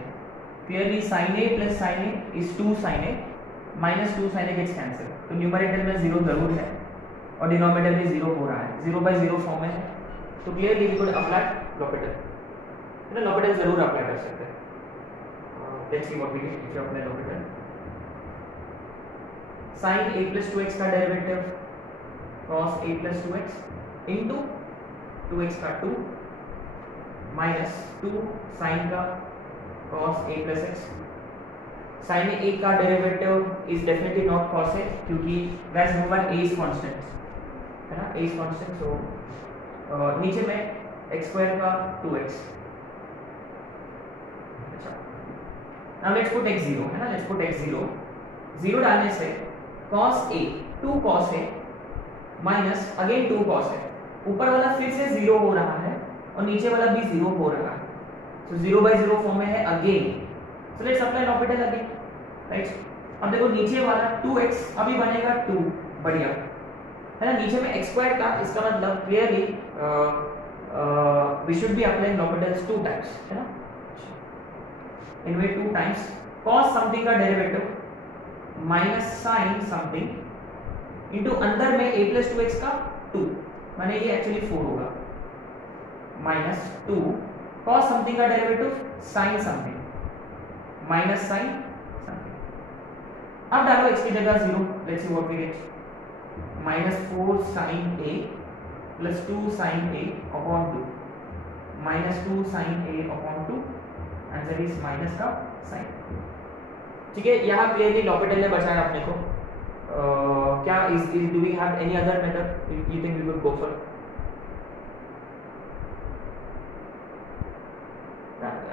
Clearly sine a plus sine a is 2 sine a, -2 sine a gets cancel, तो न्यूमरेटर में 0 जरूर है और डिनोमिनेटर में 0 हो रहा है, 0/0 फॉर्म में है। तो clearly we could apply L'Hopital, है ना, लॉपिटल जरूर अप्लाई कर सकते हैं। Let's see what we get if you apply L'Hopital. sin a plus 2x का derivative cos a plus 2x into 2x का 2 minus 2 sin का cos a plus x। sin a का derivative is definitely not cos a, क्योंकि वैसे number a is constant, है ना, a is constant. सो नीचे में x स्क्वायर का 2x। अच्छा, नाउ लेट्स पुट x 0, है ना, लेट्स पुट x 0। 0 डालने से cos a 2 cos a minus again 2 cos a, ऊपर वाला फिर से 0 हो रहा है और नीचे वाला भी 0 हो रहा है। सो 0/0 फॉर्म में है again. So let's apply L'Hôpital again, right. अब देखो नीचे वाला 2x अभी बनेगा 2, बढ़िया, है ना। नीचे में x स्क्वायर था, इसका मतलब clearly we should be applying L'Hopital's 2 times, है ना। इनमें 2 टाइम्स cos समथिंग का derivative minus sine something into अंदर में a plus 2x का 2, माने ये एक्चुअली 4 होगा, माइनस 2 cos समथिंग का derivative sine something minus sine something. अब डालो x की जगह 0, let's see what we get, -4 sin a plus 2 sin a upon 2, -2 sin a upon 2, answer is minus का साइन। ठीक है, यहाँ क्लियरली लॉपिटल ने बचाया अपने को। क्या is do we have any other method you think we would go for?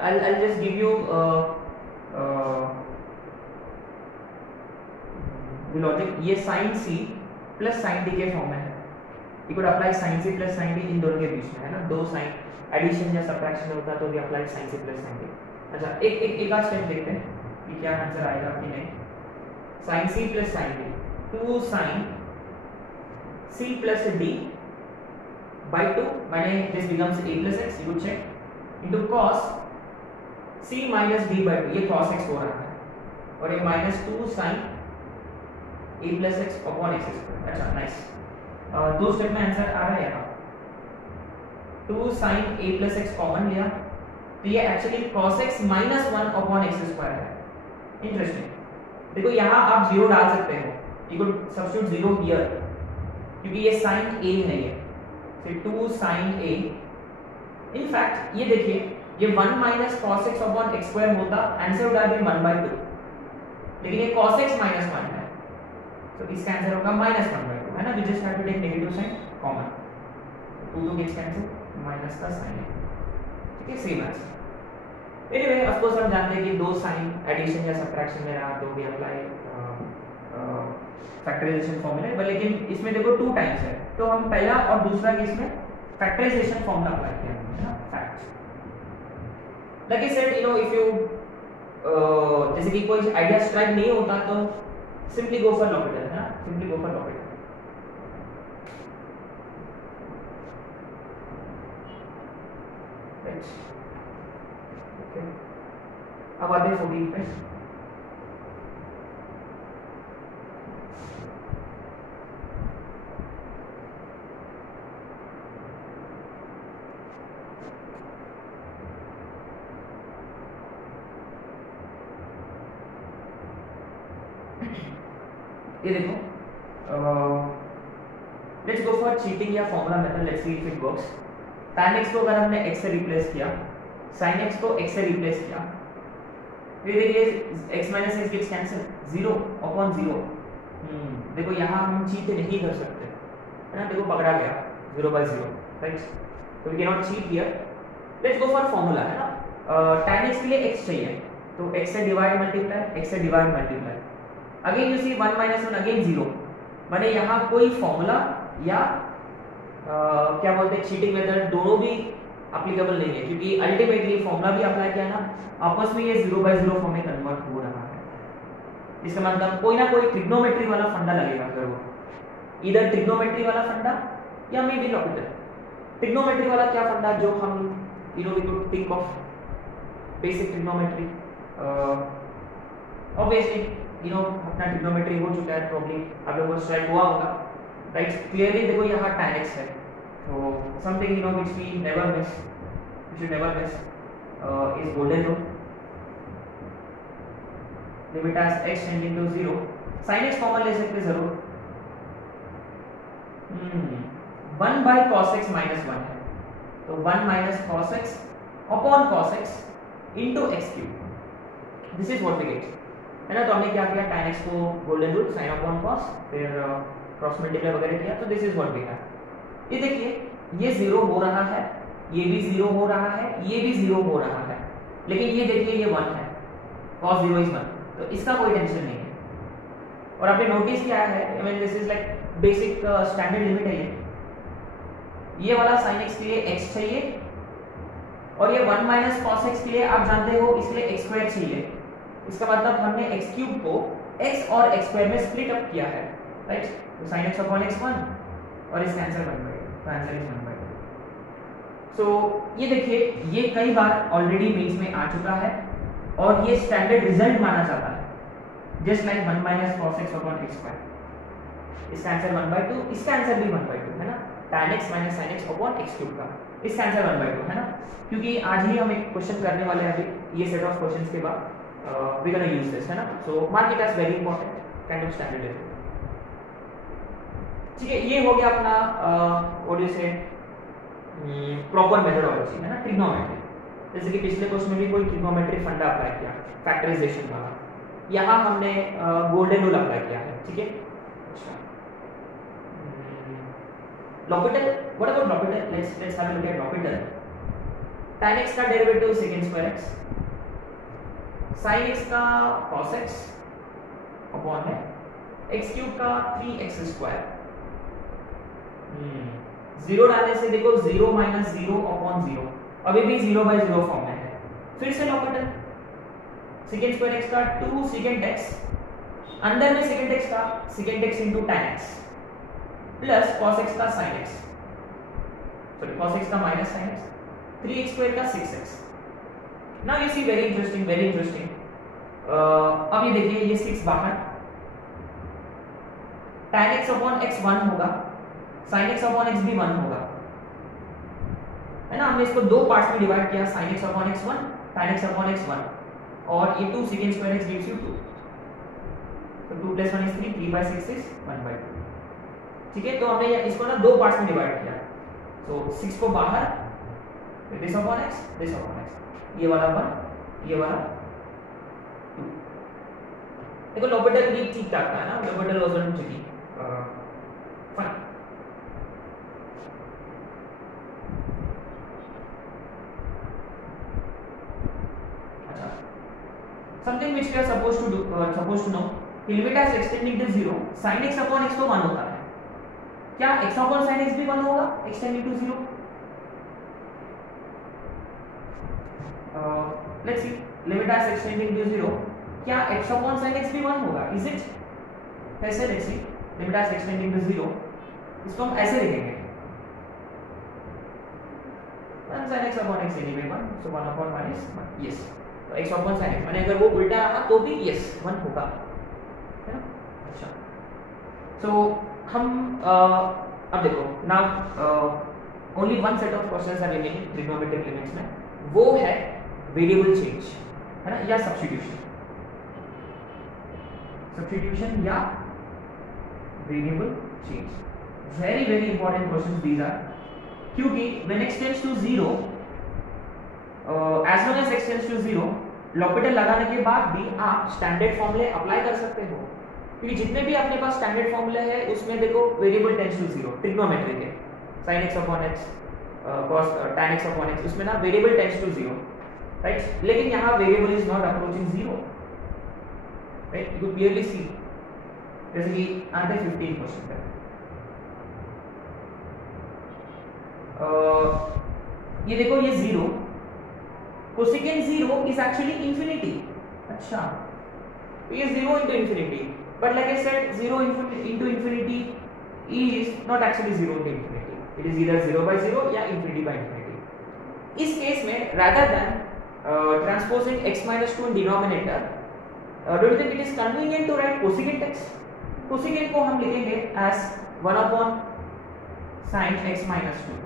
I'll just give you the logic। ये sin c plus sin d के फॉर्म में है। You could apply sin c plus sin d इन दोनों के बीच में, है ना। दो साइन एडिशन या सब्ट्रैक्शन होता है तो we apply sin c plus sin d। अच्छा, एक आध स्टेप देखते हैं कि क्या आंसर आएगा कि नहीं। sin c plus sin d, 2 sin c plus d by 2, माने this becomes a plus x, you could check, into cos c minus d by 2, ये cos x हो रहा है, और ये -2 sin a plus x upon x square। अच्छा, nice. दो step में आंसर आ रहा है यहाँ। 2 sin a plus x common लिया तो ये actually cos x minus 1 upon x square है। इंटरेस्टिंग। देखो यहाँ आप 0 डाल सकते हो, you could substitute 0 here, क्योंकि ये sin a है, ये 2 sin a। in fact ये देखिए, ये 1 minus cos x upon x square होता, आंसर वुड हैव बीन 1/2, लेकिन ये cos x minus 1 है, तो इसका आंसर होगा -1/2, है ना। we just have to take negative sign common, 2 gets cancel, minus का साइन है, ठीक है, same answer. Anyway of course हम जानते हैं कि दो साइन एडिशन या सब्ट्रैक्शन में रहा तो वी अप्लाई फैक्टराइजेशन फॉर्मूला, लेकिन इसमें देखो 2 टाइम्स है, तो हम पहला और दूसरा केस में फैक्टराइजेशन फॉर्मूला अप्लाई किया है ना, fact. Like I said, you know, if you जैसे कि कोई आइडिया स्ट्राइक नहीं होता तो सिंपली गो फॉर लॉपिटल, है ना, सिंपली गो फॉर लॉपिटल। अब आते हैं 14 पे। ये देखो, लेट्स गो फॉर चीटिंग या formula method, let's see if it works. tan x को अगर हमने x से रिप्लेस किया, sin x को x से रिप्लेस किया, फिर देखिए x minus x gets cancel, 0 upon 0। देखो यहाँ हम चीट नहीं कर सकते, है ना, देखो पकड़ा गया 0/0, राइट। तो we can not cheat here. Let's go for formula, है ना। tan x के लिए x चाहिए, तो x से डिवाइड मल्टीप्लाई, x से divide multiply, again you see 1 minus 1 again 0, माने यहाँ कोई फॉर्मूला या क्या बोलते हैं चीटिंग मेथड दोनों भी एप्लीकेबल नहीं है, क्योंकि अल्टीमेटली फॉर्मूला भी अप्लाई किया ना आपस में ये 0/0 फॉर्म में कन्वर्ट हो रहा है। इसका मतलब कोई ना कोई ट्रिग्नोमेट्री वाला फंडा लगेगा जरूर, इधर ट्रिग्नोमेट्री वाला फंडा या मे बी लॉपिटल। ट्रिग्नोमेट्री वाला क्या फंडा, जो हम we could think of basic trigonometry, obviously अपना ट्रिग्नोमेट्री हो चुका है, प्रॉब्ली आप लोगों को स्ट्राइक हुआ होगा, राइट। क्लियरली देखो यहाँ tan x है, तो something which we never miss, we should never miss is golden rule, limit as x tending to 0, sin x common ले सकते जरूर, 1 by cos x minus 1 है, तो 1 minus cos x upon cos x into x cube, this is what we get, है ना। तो हमने क्या किया, tan x को golden rule sin upon cos, फिर क्रॉस मल्टीप्लाई वगैरह किया, तो this is what we have. ये देखिए ये 0 हो रहा है, ये भी 0 हो रहा है, ये भी 0 हो रहा है, लेकिन ये देखिए ये 1 है, cos 0 is 1, तो इसका कोई टेंशन नहीं है। और आपने नोटिस किया है, I mean this is like basic standard limit है ये वाला sin x के लिए x चाहिए, और ये 1 माइनस cos x के लिए आप जानते हो इसलिए x स्क्वायर चाहिए। इसका मतलब हमने x क्यूब को x और x स्क्वायर में स्प्लिट अप किया है, राइट। तो sin x upon x 1 और इसका आंसर 1/2, तो आंसर इज 1/2। सो ये देखिए ये कई बार ऑलरेडी मेंस में आ चुका है और ये स्टैंडर्ड रिजल्ट माना जाता है, just like 1 minus cos x upon x square, इसका आंसर 1/2, इसका आंसर भी 1/2 है ना, tan x minus sin x upon x cube का, इसका आंसर 1/2 है ना, क्योंकि आज ही हम एक क्वेश्चन करने वाले हैं अभी ये सेट ऑफ क्वेश्चंस के बाद, वी गोना यूज दिस, है ना। So mark it as very important kind of standard result. ठीक है, ये हो गया अपना what you say proper methodology, है ना, ट्रिग्नोमेट्री। जैसे कि पिछले क्वेश्चन में भी कोई ट्रिग्नोमेट्री फंडा अप्लाई किया, फैक्टराइजेशन वाला, यहाँ हमने गोल्डन रूल अप्लाई किया है, ठीक है। अच्छा, L'Hopital, what about L'Hopital? Let's have a look at L'Hopital. Tan x का derivative secant square x, sin x का cos x अपॉन है x क्यूब का 3x स्क्वायर, 0 डालने से देखो 0 माइनस 0 अपॉन 0, अभी भी 0/0 फॉर्म में है। फिर से L'Hopital, secant square x का 2 secant x, अंदर में secant x का secant x into tan x plus cos x का sin x, sorry cos x का minus sin x, 3x square का 6x। Now you see very interesting, very interesting. अब ये देखिए ये 6 बाहर, tan x अपॉन x 1 होगा, sin x अपॉन x भी 1 होगा, है ना। हमने इसको दो पार्ट्स में डिवाइड किया, sin x upon x 1, tan x upon x 1, और ये 2 secant square x gives you 2, so 2 plus 1 is 3, 3/6 is 1/2, ठीक है। तो हमने इसको ना दो पार्ट्स में डिवाइड किया, सो 6 को बाहर, this upon x, this upon x, ये वाला 1, ये वाला 2। देखो L'Hopital भी ठीक ठाक था ना, L'Hopital was not tricky, fine. अच्छा, something which we are supposed to know, limit as extending to 0, sin x upon x तो 1 होता है, क्या x अपॉन sin x भी 1 होगा extending to 0? Let's see, limit as extending to 0, क्या x upon sin x भी 1 होगा? Is it? कैसे? Let's see, limit as extending to 0, इसको हम ऐसे लिखेंगे, 1 sin x upon x anyway 1, so 1 upon 1 is 1, yes. तो x अपॉन sin x, माने अगर वो उल्टा रहा तो भी यस 1 होगा, है ना। अच्छा, सो हम अब देखो now only one set of questions are remaining trigonometric limits में, वो है वेरिएबल चेंज, है ना, या सब्स्टिट्यूशन, सब्स्टिट्यूशन या variable change. Very very important questions these are, क्योंकि when x tends to 0, as long as x tends to 0, L'Hopital लगाने के बाद भी आप स्टैंडर्ड फॉर्मूले अप्लाई कर सकते हो, क्योंकि जितने भी अपने पास स्टैंडर्ड फॉर्मूले हैं उसमें देखो वेरिएबल टेंड्स टू 0, ट्रिग्नोमेट्री के sin x upon x, cos tan x upon x, उसमें ना वेरिएबल टेंड्स टू 0, राइट, लेकिन यहाँ variable is not approaching 0, right, you clearly see, जैसे कि आते 15% तक ये देखो ये 0 कोसेकेंट 0 इज एक्चुअली इंफिनिटी। अच्छा, तो ये 0 into infinity, but like I said 0 into infinity is not actually 0 into infinity, it is either 0 by 0 या infinity by infinity। इस केस में rather than transposing x minus 2 in denominator, don't you think it is convenient to write cosecant x? Cosecant को हम लिखेंगे as 1 upon sin x minus 2,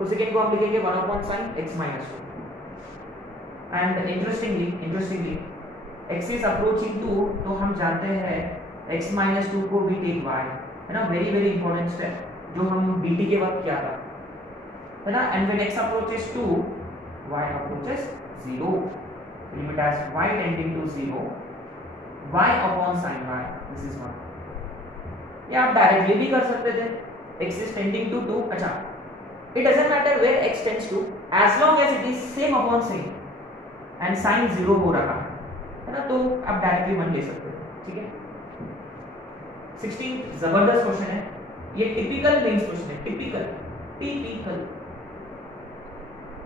cosecant को हम लिखेंगे 1 upon sin x minus 2, and interestingly x is approaching 2, तो हम जानते हैं x minus 2 को भी टेक y, है ना, वेरी इंपॉर्टेंट स्टेप जो हम dt के वक्त किया था, है ना, and when x approaches 2 y approaches 0, limit as y tending to 0 y upon sin y, this is 1। या आप डायरेक्टली भी कर सकते थे, x is tending to 2, अच्छा it doesn't matter where x tends to as long as it is same upon same and sin 0 हो रहा है ना, तो आप डायरेक्टली 1 ले सकते हो, ठीक है। 16 जबरदस्त क्वेश्चन है, ये टिपिकल मेंस क्वेश्चन है, टिपिकल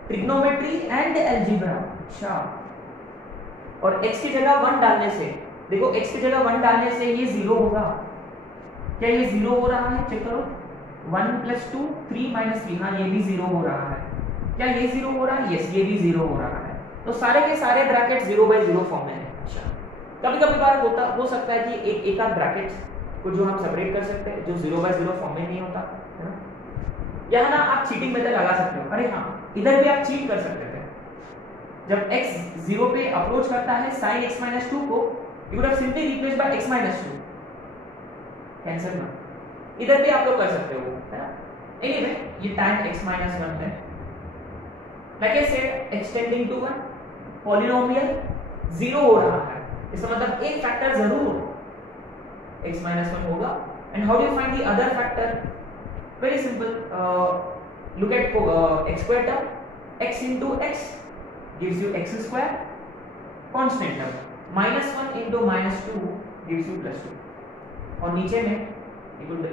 ट्रिग्नोमेट्री एंड अलजेब्रा। अच्छा, और x की जगह 1 डालने से, देखो x की जगह 1 डालने से ये 0 होगा, क्या ये 0 हो रहा है, चेक करो, 1 + 2 3 - 3, हाँ ये भी 0 हो रहा है, क्या ये 0 हो रहा है, यस ये भी 0 हो रहा है, तो सारे के सारे ब्रैकेट 0 by 0 फॉर्म में है। अच्छा, कभी बार हो सकता है कि एक आध ब्रैकेट को जो हम सेपरेट कर सकते हैं जो 0 by 0 फॉर्म में नहीं होता, है ना, यहाँ ना आप चीटिंग मेथड लगा सकते हो, अरे हाँ इधर भी आप चीट कर सकते थे, जब x 0 पे अप्रोच करता है sin x minus 2 को, you would have simply replaced by x minus 2, cancel ना, इधर भी आप लोग कर सकते हो, है ना। एनीवे ये tan x minus 1 है, like I said x tending to 1, polynomial 0 हो रहा है, इसका मतलब एक फैक्टर जरूर x minus 1 होगा। And how do you find the other factor, very simple, look at x square term, x into x gives you x square, constant term -1 into -2 gives you +2, और नीचे में you could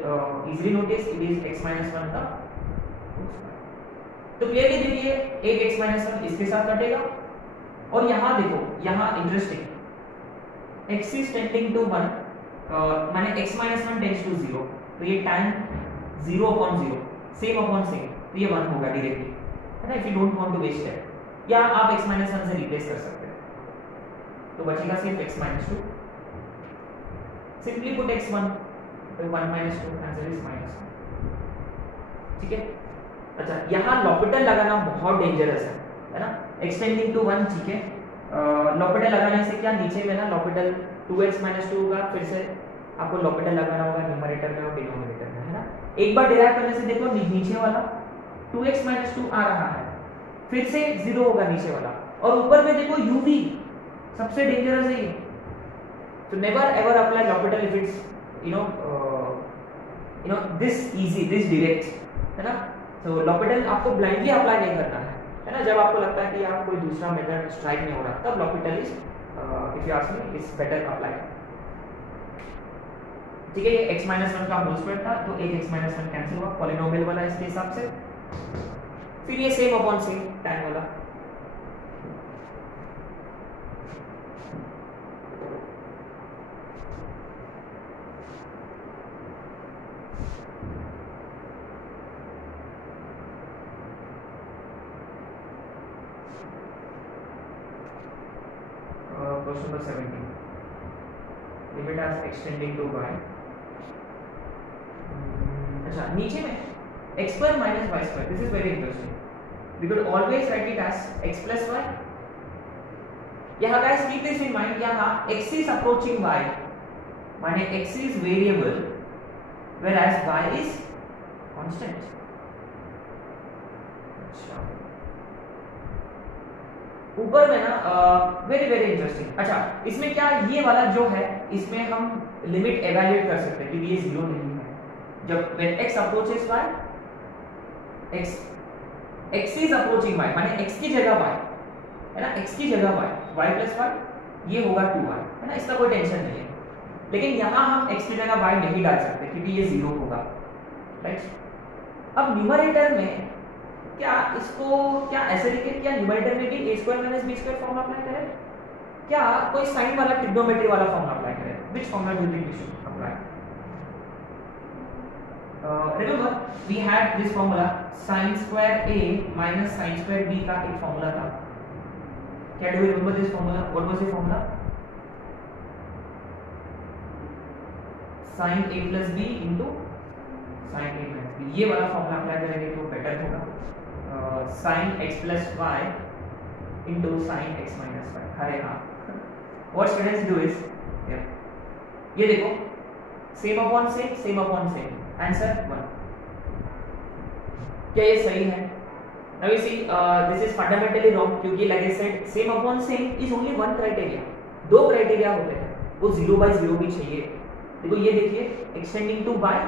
easily notice it is x minus 1 का, तो clearly देखिए एक x minus 1 इसके साथ कटेगा, और यहाँ देखो, यहाँ interesting, x is tending to 1, माने x minus 1 tends to 0, तो ये tan 0 upon 0 same upon same, तो ये 1 होगा डायरेक्टली, है ना, if you don't want to waste it, या आप x minus 1 से रिप्लेस कर सकते हैं, तो बचेगा सिर्फ x minus 2, simply put x1, तो 1 minus 2 आंसर इज -1, ठीक है। अच्छा, यहाँ लॉपिटल लगाना बहुत डेंजरस है ना, एक्सटेंडिंग टू 1, ठीक है, लॉपिटल लगाने से क्या, नीचे में ना लॉपिटल 2x minus 2 होगा, फिर से आपको लॉपिटल लगाना होगा न्यूमरेटर में और डिनोमिनेटर में, है ना। एक बार डिराइव करने से देखो नीचे वाला 2x minus 2 आ रहा है, फिर से 0 होगा नीचे वाला, और ऊपर में देखो uv सबसे डेंजरस है ये, तो never ever apply L'Hôpital if it's you know this easy, this direct, है ना। तो लॉपिटल आपको ब्लाइंडली अप्लाई नहीं करना है ना, जब आपको लगता है कि आप कोई दूसरा मेथड स्ट्राइक नहीं हो रहा, तब L'Hôpital is if you ask me is better apply, ठीक है। ये x minus 1 का होल स्क्वायर था, तो एक x minus 1 कैंसिल हुआ, पॉलिनोमियल वाला इसके हिसाब से, फिर ये सेम अपॉन सेम tan वाला, question number 17, limit as extending to y, अच्छा नीचे में x square minus y square, this is very interesting, we could always write it as x plus y, यहाँ guys keep this in mind, यहाँ x is approaching y, माने x is variable whereas y is constant, अच्छा ऊपर में ना very interesting. अच्छा, इसमें क्या ये वाला जो है, इसमें हम लिमिट एवेल्युएट कर सकते हैं क्योंकि ये 0 नहीं है, जब when x approaches y, x is approaching y, माने x की जगह y, है ना, x की जगह y प्लस वाई, ये होगा 2y, है ना, इसका कोई टेंशन नहीं है। लेकिन यहाँ हम x की जगह y नहीं डाल सकते क्योंकि ये 0 होगा, राइट। अब न्यूमरेटर में क्या इसको क्या ऐसे लिखे, क्या न्यूमरेटर में भी a square minus b square formula apply करें, क्या कोई साइन वाला ट्रिग्नोमेट्री वाला फॉर्मूला अप्लाई करें? Which formula do you think we should apply? Remember we had this formula sin square a minus sin square b का एक formula था। क्या do you remember this formula? What was the formula? sin a plus b into sin a minus b, ये वाला formula apply करेंगे तो better होगा। sin x plus y into sin x minus y। अरे हाँ, what students do is ये देखो same upon same upon same, answer 1। क्या ये सही है? Now you see this is fundamentally wrong क्योंकि like I said same upon same is only one criteria, दो क्राइटेरिया होते हैं, वो 0 by 0 भी चाहिए। देखो ये देखिए x tending to by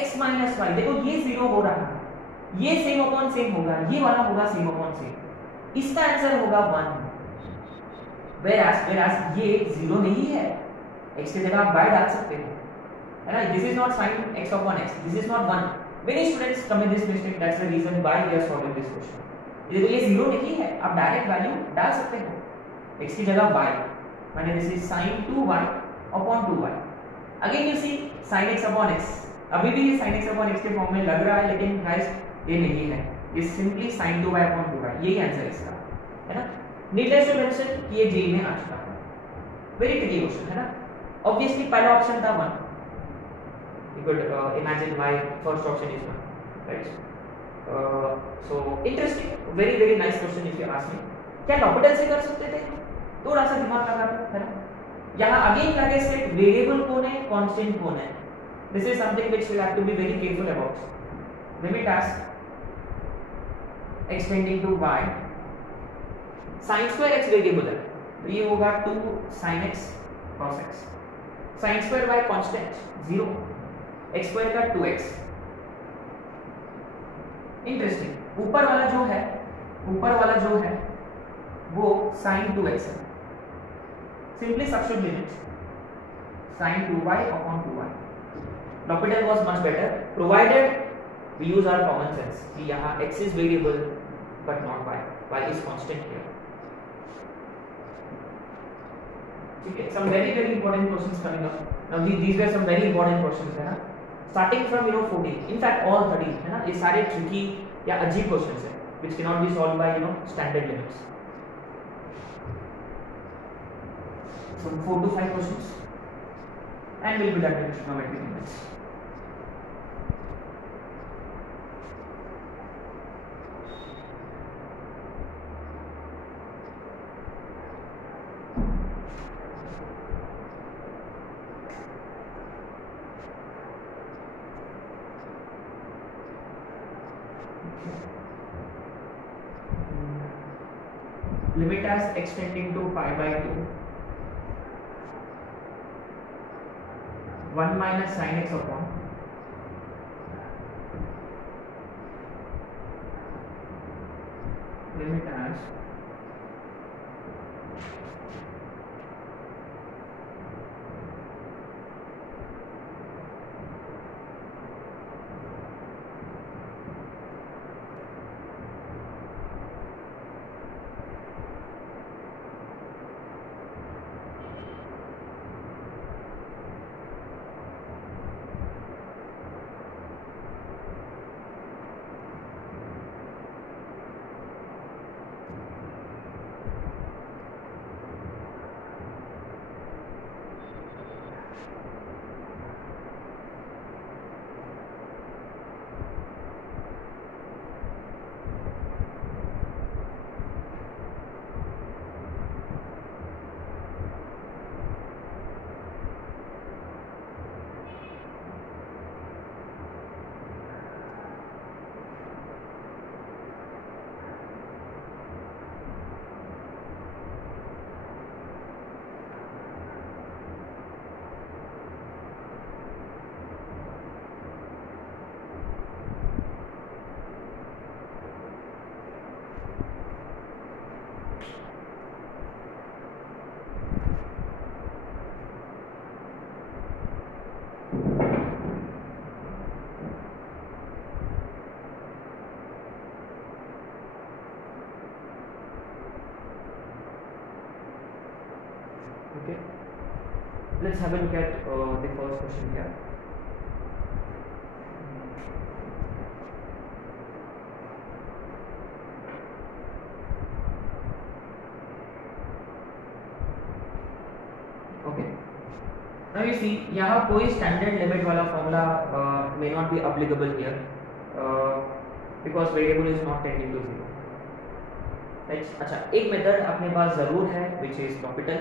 x minus y, देखो ये 0 हो रहा है, ये सेम अपॉन सेम होगा, ये वाला होगा सेम अपॉन सेम, इसका आंसर होगा 1। whereas ये 0 नहीं है, x की जगह आप y डाल सकते हो, है ना। This is not sin x upon x, this is not 1। Many students commit this mistake, that's the reason why we are solving this question। देखो ये 0 नहीं है, आप डायरेक्ट वैल्यू डाल सकते हो, x की जगह y, माने this is sin 2y upon 2y। Again you see sin x upon x, अभी भी ये sin x upon x के फॉर्म में लग रहा है, लेकिन गाइस ये नहीं है, ये simply sin 2y upon 2y, यही आंसर है इसका, है ना। नीडलेस टू मेंशन कि ये जेई में आ चुका है, वेरी ट्रिकी क्वेश्चन, है ना। ऑब्वियसली पहला ऑप्शन था 1, you could imagine why first option is 1, right? So interesting, very nice question if you ask me। क्या लॉपिटल से कर सकते थे? थोड़ा सा दिमाग लगा दो, है ना। यहाँ अगेन लगे सेट वेरिएबल कौन है, कांस्टेंट कौन है, this is something which we have to be very careful about. Limit as extending to y, sin square x variable है तो ये होगा 2 sin x cos x, sin square y constant 0, x square का 2x। Interesting, ऊपर वाला जो है वो sin 2x है, simply substitute limit sin 2y upon 2y। L'Hopital was much better provided we use our common sense कि यहाँ x is variable but not y is constant here। ठीक है, some very important questions coming up now। These were some very important questions, है ना, starting from 14, in fact all 13, है ना। ये सारे tricky या अजीब क्वेश्चंस हैं which cannot be solved by standard limits। So 4 to 5 questions and we'll be done with trigonometric limits। Limit as extending to pi by 2, 1 minus sin x upon limit as Okay, let's have a look at the first question here. Okay, now you see यहाँ कोई standard limit वाला formula may not be applicable here because variable is not tending to 0. अच्छा, एक method अपने पास जरूर है which is L'Hopital,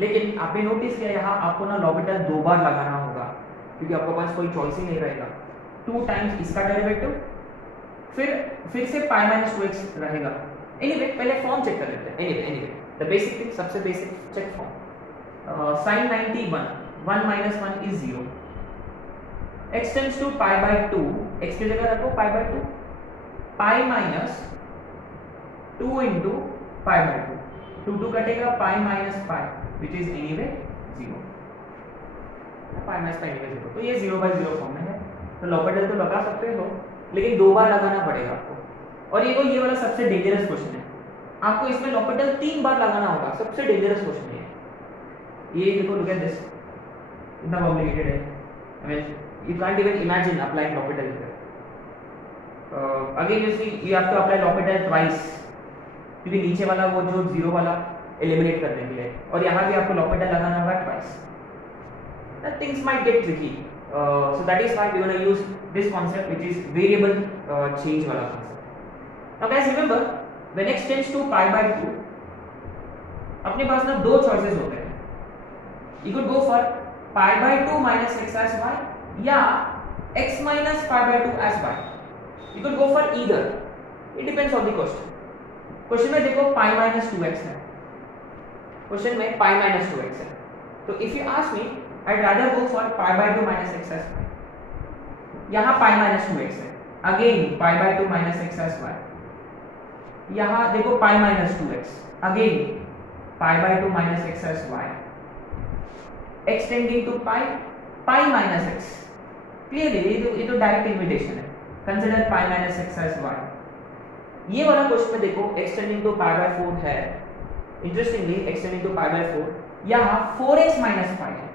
लेकिन आपने नोटिस किया यहाँ आपको ना L'Hopital 2 बार लगाना होगा क्योंकि आपके पास कोई चॉइस ही नहीं रहेगा. 2 टाइम्स इसका डेरिवेटिव फिर से पाई माइनस 2x रहेगा. एनीवे पहले फॉर्म चेक कर लेते हैं. एनीवे द बेसिक थिंग, सबसे basic check form. sin 90 1 minus 1 is 0. x tends to pi by 2, x की जगह रखो pi by 2, pi minus 2 into pi by 2, 2 कटेगा pi minus pi which is anyway 0, pi minus pi anyway 0, तो ये 0 by 0 form में है. तो L'Hopital तो लगा सकते हो लेकिन 2 बार लगाना पड़ेगा आपको. और ये वाला सबसे डेंजरस क्वेश्चन है. आपको इसमें L'Hopital 3 बार लगाना होगा. सबसे डेंजरस क्वेश्चन है ये. देखो, look at this, इतना कॉम्प्लिकेटेड है. I mean you can't even imagine applying L'Hopital here. Again you see you have to apply L'Hopital twice क्योंकि नीचे वाला वो जो 0 वाला एलिमिनेट करने के लिए, और यहाँ भी आपको L'Hopital लगाना होगा twice. Things might get tricky. So that is why we want to use this concept which is variable change वाला concept. Now guys remember when x tends to pi by 2 अपने पास ना दो choices होते हैं. You could go for pi by 2 minus x as y या x minus pi by 2 as y. You could go for either. It depends on the question. Question में देखो pi minus 2x है. Question में pi minus 2x है. तो if you ask me, I'd rather go for pi by 2 minus x as y. यहाँ pi minus 2x है. Again pi by 2 minus x as y. यहाँ देखो pi minus 2x. Again pi by 2 minus x as y. x tending to pi minus x. Clearly ये तो direct invitation है. Consider pi minus x as y. ये वाला question में देखो x tending to pi by 4 है. Interestingly x tending to pi by 4 यहाँ 4x minus pi है.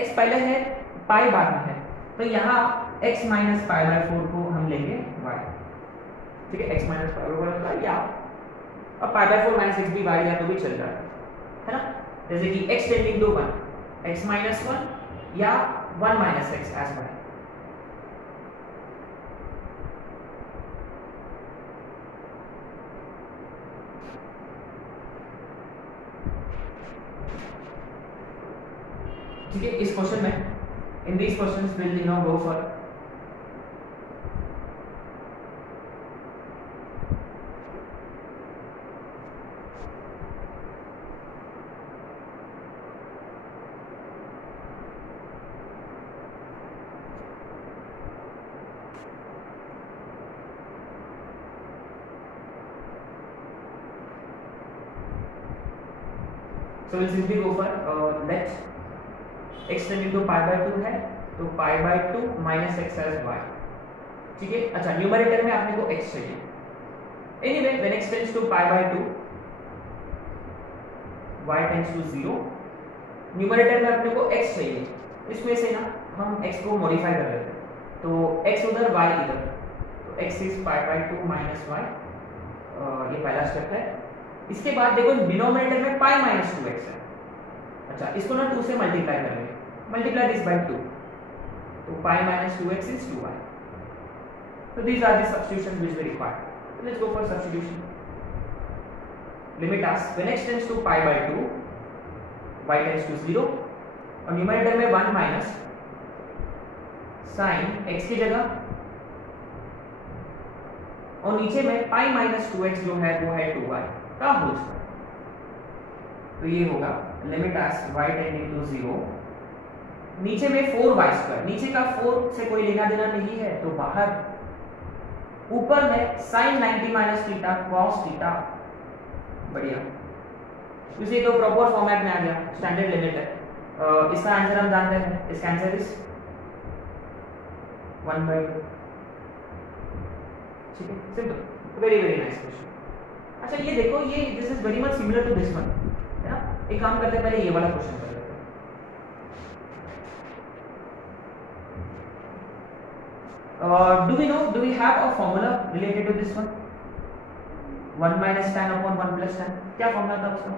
x पहले है pi बाद में है, तो यहाँ x minus pi by 4 को हम लेंगे y. ठीक है, x minus pi by 4 या अब pi by 4 minus x भी y या तो भी चल रहा है ना. जैसे कि x tending to 1, x minus 1 या 1 minus x as y. ठीक है, इस क्वेश्चन में in these questions will go for so we'll simply go for let x tending to pi by 2 है तो pi by 2 minus x as y. ठीक है. अच्छा, न्यूमरेटर में आपने को x चाहिए. Anyway when x tends to pi by 2 y tends to 0. Numerator में आपने को x चाहिए. इसमें से ना हम x को मॉडिफाई कर लेते हैं. तो x उधर y इधर, तो x is pi by 2 minus y. ये पहला स्टेप है. इसके बाद देखो डिनोमिनेटर में pi minus 2x है. अच्छा, इसको ना 2 से मल्टीप्लाई कर लेंगे. मल्टीप्लाई दिस बाय 2, तो pi minus 2x is 2y. So these are the substitutions which we require. So let's go for substitution. Limit us when x tends to pi by 2, y tends to 0, और numerator में 1 minus sin x की जगह, और नीचे में pi minus 2x जो है वो है 2y का होल स्क्वायर. तो ये होगा limit as y tending to 0. नीचे में 4y स्क्वायर, नीचे का 4 से कोई लेना देना नहीं है तो बाहर. ऊपर में sin 90 minus theta cos theta. बढ़िया, इसी तो प्रॉपर फॉर्मेट में आ गया. स्टैंडर्ड लिमिट है. इसका आंसर हम जानते हैं. इसका आंसर इज 1/2. ठीक है, simple, very very nice question. अच्छा, ये देखो, ये this is very much similar to this one, है ना. एक काम करते हैं, पहले ये वाला क्वेश्चन कर लेते हैं। do we have a formula related to this one? 1 minus tan upon 1 plus tan, क्या फॉर्मूला था उसका?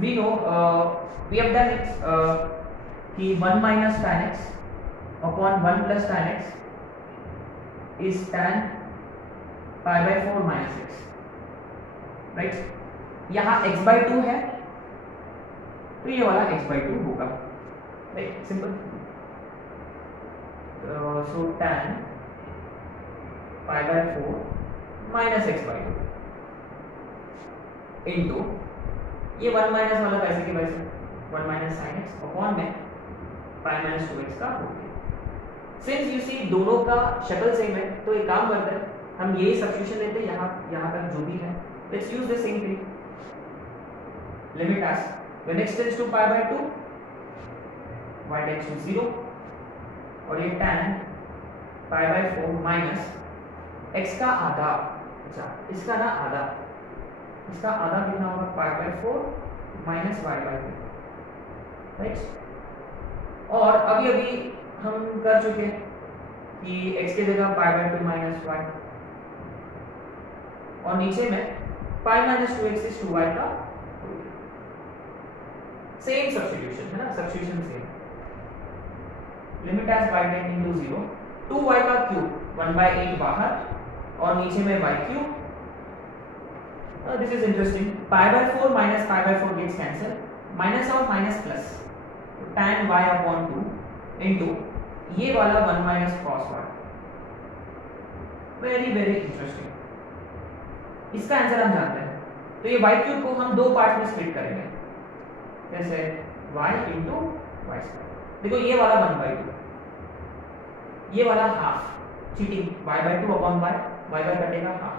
We know we have done it कि 1 minus tan x upon 1 plus tan x is tan pi by 4 minus x, right? यहाँ x by 2 है तो ये वाला x by 2 होगा, right? Simple. so tan pi by 4 minus x by 2 into ये 1 minus वाला कैसे के वैसे 1 माइनस साइन एक्स अपॉन में पाई माइनस 2x का हो गया। सिंस यू सी दोनों का शक्ल सेम है तो एक काम करते हैं, हम यही सब्स्टिट्यूशन लेते हैं यहाँ तक जो भी है। Let's use the same thing, limit as when x tends to pi by 2 y tends to 0 और ये tan pi by 4 minus x का आधा, अच्छा इसका ना आधा, इसका आधा कितना होगा pi by 4 minus y by 2, right? और अभी हम कर चुके हैं कि x की जगह पाई बाय 2 माइनस वाई और नीचे में pi minus 2x is 2y का सेम सब्स्टिट्यूशन है ना, substitution same. Limit as y tending to 0 2y का क्यूब 1/8 बाहर और नीचे में y cube. This is interesting. Pi by 4 minus pi by 4 gets cancelled. Minus और minus plus. Tan y upon 2 into ये वाला 1 minus cos y. Very very interesting. इसका answer हम जानते हैं। तो ये y क्यूब को हम दो पार्ट में स्प्लिट करेंगे। जैसे y into y स्क्वायर। देखो ये वाला 1/2, ये वाला half, cheating y by 2 upon y, y by कटेगा हाफ।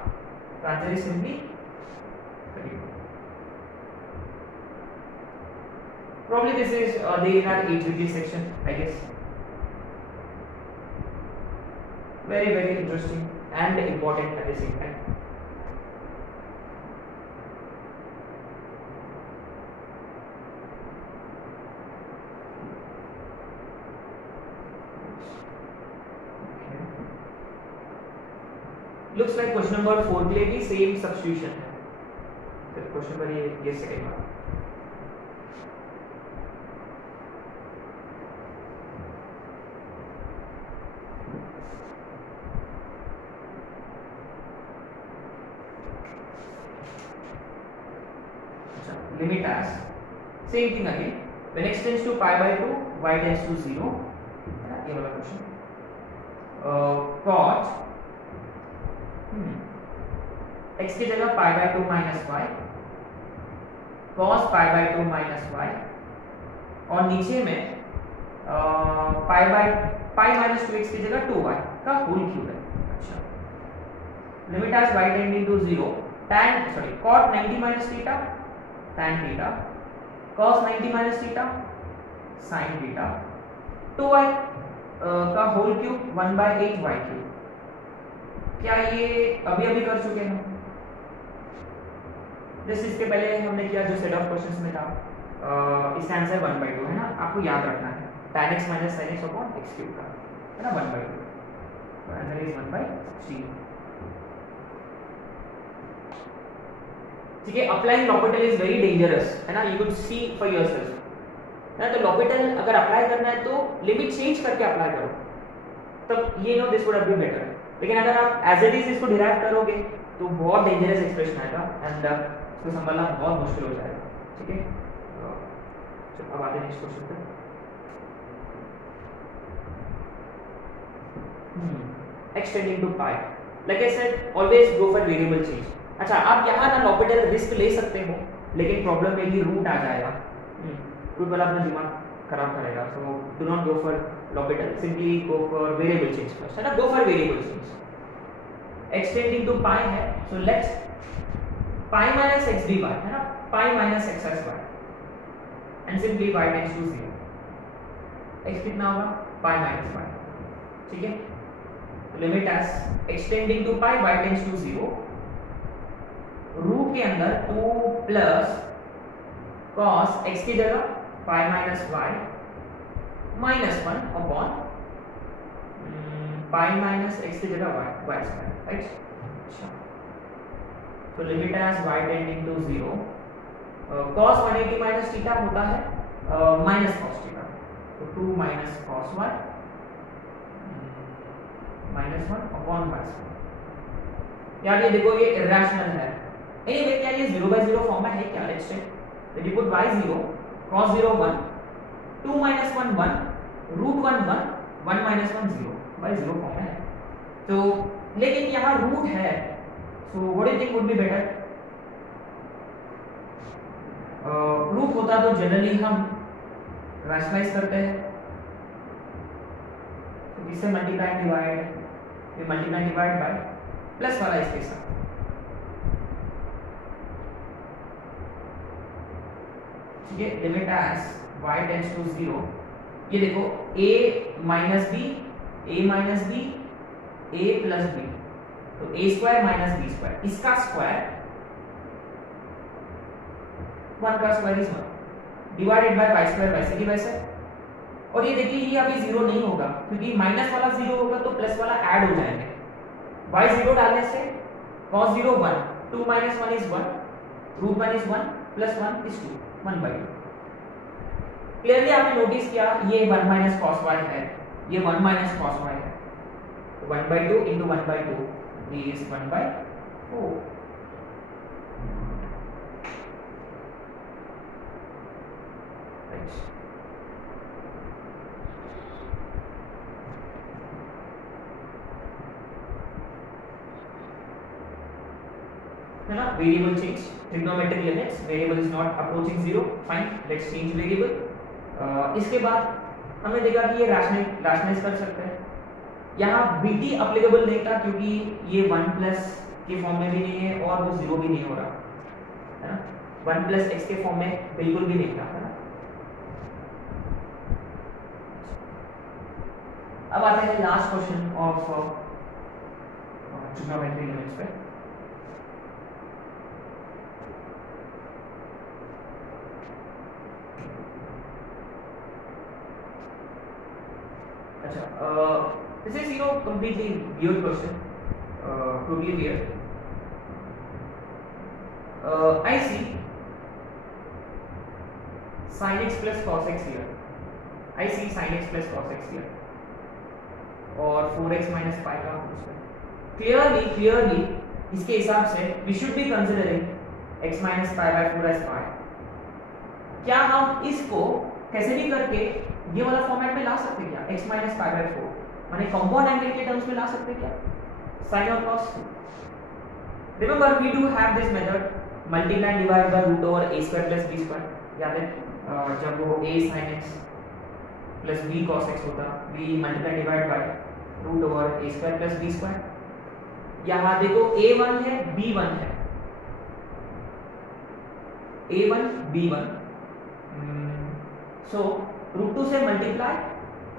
तो answer is simply probably this is there in our HVP section, I guess. Very very interesting and important at the same time. Okay. Looks like question number 4 के लिए भी same substitution है। तो question number ये second वाला। Limit as same thing again, when x tends to pi by 2 y tends to 0, ये वाला question. cot x की जगह pi by 2 minus y, cos pi by 2 minus y और नीचे में pi minus 2x की जगह 2y का होल क्यूब है। अच्छा, limit as y tending to 0 cot 90 minus theta tan theta cos 90 minus theta sin theta 2y का whole cube 1/8 y cube. क्या ये अभी कर चुके हैं? जैसे इसके पहले हमने किया जो सेट ऑफ क्वेश्चंस में था, इसका आंसर 1/2 है ना, आपको याद रखना है tan x minus sin x upon x cube का है ना 1/2, तो आंसर इज 1/3। ठीक है, applying L'Hôpital is very dangerous है ना, you could see for yourself है। तो लॉपिटल अगर अप्लाई करना है तो लिमिट चेंज करके अप्लाई करो, तब ये no this would have been better. लेकिन अगर आप एज इट इज इसको डिराइव करोगे तो बहुत डेंजरस एक्सप्रेशन आएगा एंड इसको संभालना बहुत मुश्किल हो जाएगा। ठीक है, तो अब आते हैं नेक्स्ट क्वेश्चन पे। x tending to pi, like I said, always go for variable change। अच्छा, आप यहाँ ना लॉपिटल रिस्क ले सकते हो, लेकिन प्रॉब्लम में भी रूट आ जाएगा, रूट वाला अपना दिमाग खराब करेगा। So do not go for L'Hopital, simply go for variable change first है ना, go for variable change. x tending to pi है, so let's pi minus x d y है ना, pi minus x x y and simply y tends to 0। x कितना होगा pi minus y. ठीक है, limit as extending to pi y tends to 0, root के अंदर 2 plus cos x की जगह pi minus y minus 1 upon pi minus x की जगह y स्क्वायर, राइट। अच्छा, तो limit as y tending to 0, cos 180 minus theta होता है माइनस cos थीटा, तो 2 minus cos y minus 1 upon y square. यार ये देखो ये इरेशनल है। एनीवे क्या ये 0/0 फॉर्म में है क्या? Let's check. Then you put y 0, cos 0 1, 2 minus 1 1, root 1 1, 1 minus 1 0, y 0 form में है। तो लेकिन यहाँ रूट है, so what do you think would be better? Root होता तो जनरली हम रैशनलाइज करते हैं, तो इससे मल्टीप्लाई डिवाइड, फिर मल्टीप्लाई डिवाइड बाय प्लस वाला इसके साथ, ठीक है। Limit as y tends to 0, ये देखो a minus b, a minus b, a plus b, तो a square minus b square, इसका स्क्वायर 1 का square is 1 divided by y square वैसे की वैसे। और ये देखिए ये अभी 0 नहीं होगा, क्योंकि माइनस वाला 0 होगा तो प्लस वाला ऐड हो जाएंगे। y 0 डालने से cos 0 1, 2 minus 1 is 1, root 1 is 1, plus 1 is 2, 1/2। Clearly आपने नोटिस किया ये 1 minus cos y है, ये 1 minus cos y है, तो 1/2 into 1/2 is 1/4। है ना, variable change, trigonometric limits, variable is not approaching 0, fine, let's change variable. इसके बाद हमने देखा कि ये रैशनलाइज कर सकते हैं। यहाँ bt अप्लीकेबल नहीं था क्योंकि ये 1 प्लस के फॉर्म में भी नहीं है और वो 0 भी नहीं हो रहा है ना, 1 प्लस x के फॉर्म में बिल्कुल भी नहीं था, है ना। अब आते हैं last question of trigonometric limits पे। This is completely weird question, totally weird. I see sin x plus cos x here. I see sin x plus cos x here. और 4x minus pi का whole square. Clearly इसके हिसाब से we should be considering x minus pi by 4 as pi। क्या हम इसको कैसे भी करके ये वाला फॉर्मेट में ला सकते क्या? x minus pi by 4 माने कंपाउंड एंगल के टर्म्स में ला सकते क्या? sin और cos। Remember we do have this method multiply and divide by root over a square plus b square। याद है जब वो a sin x plus b cos x होता, we multiply and divide by root over a square plus b square। यहाँ देखो a1 है b1 है, a1 b1, so root 2 से मल्टीप्लाई,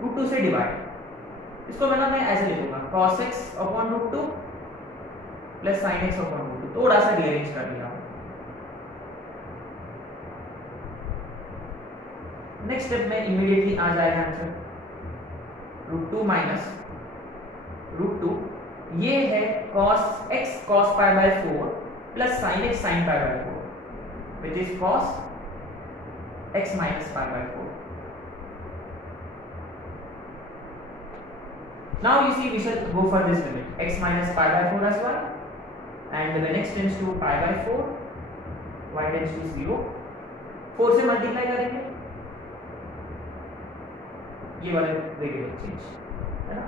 रूट 2 से डिवाइड। इसको मैं ऐसे लिखूंगा cos x upon root 2 plus sin x upon root 2, थोड़ा सा रीअरेंज कर दिया। नेक्स्ट स्टेप में इमीडिएटली आ जाएगा आंसर, रूट 2 माइनस रूट 2, ये है cos x cos pi by 4 plus sin x sin pi by 4 which is cos x minus pi by 4। Now you see we shall go for this limit x minus pi by 4 as well, and when x tends to pi by 4, y tends to 0, 4 से multiply करेंगे, ये वाले variable change है ना।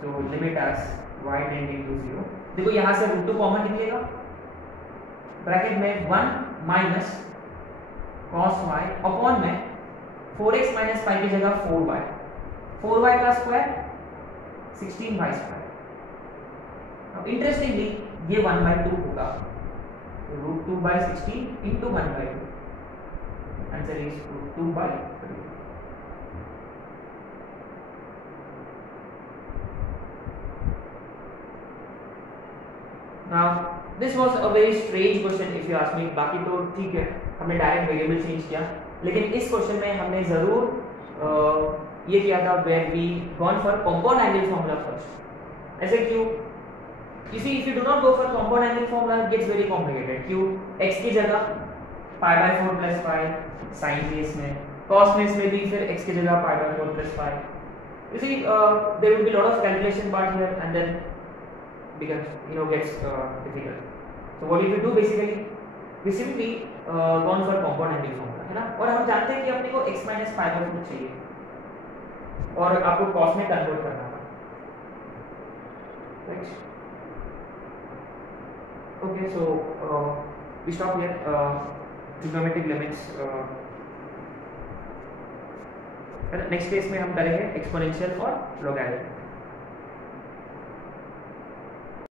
So limit as y tending to 0, देखो यहाँ से root 2 common निकलेगा, ब्रैकेट में 1 माइनस cos y अपॉन में 4x माइनस पाई की जगह 4y, 4y का स्क्वायर 16y स्क्वायर। अब इंटरेस्टिंगली ये 1/2 होगा, root 2 by 16 into 1/2, answer is root 2 by 3। Now this was a very strange question if you ask me. बाकी तो ठीक है, हमने डायरेक्ट वेरिएबल चेंज किया, लेकिन इस क्वेश्चन में हमने ज़रूर ये किया था where we gone for compound angle formula first. ऐसे क्यों? You see, if you do not go for compound angle formula, it gets very complicated. क्यों? x की जगह pi by 4 plus pi sin में, इसमें cos में, इसमें भी फिर x की जगह pi by 4 plus pi. You see, there will be a lot of calculation part here, and then becomes gets difficult. So what you do basically, we simply gone for compound angle formula, है ना? और हम जानते हैं कि अपने को x minus pi by 4 चाहिए और आपको cos में कन्वर्ट करना है, right? Okay, so we stop here. Trigonometric limits. Next case में हम करेंगे एक्सपोनेंशियल और लॉगरिथम.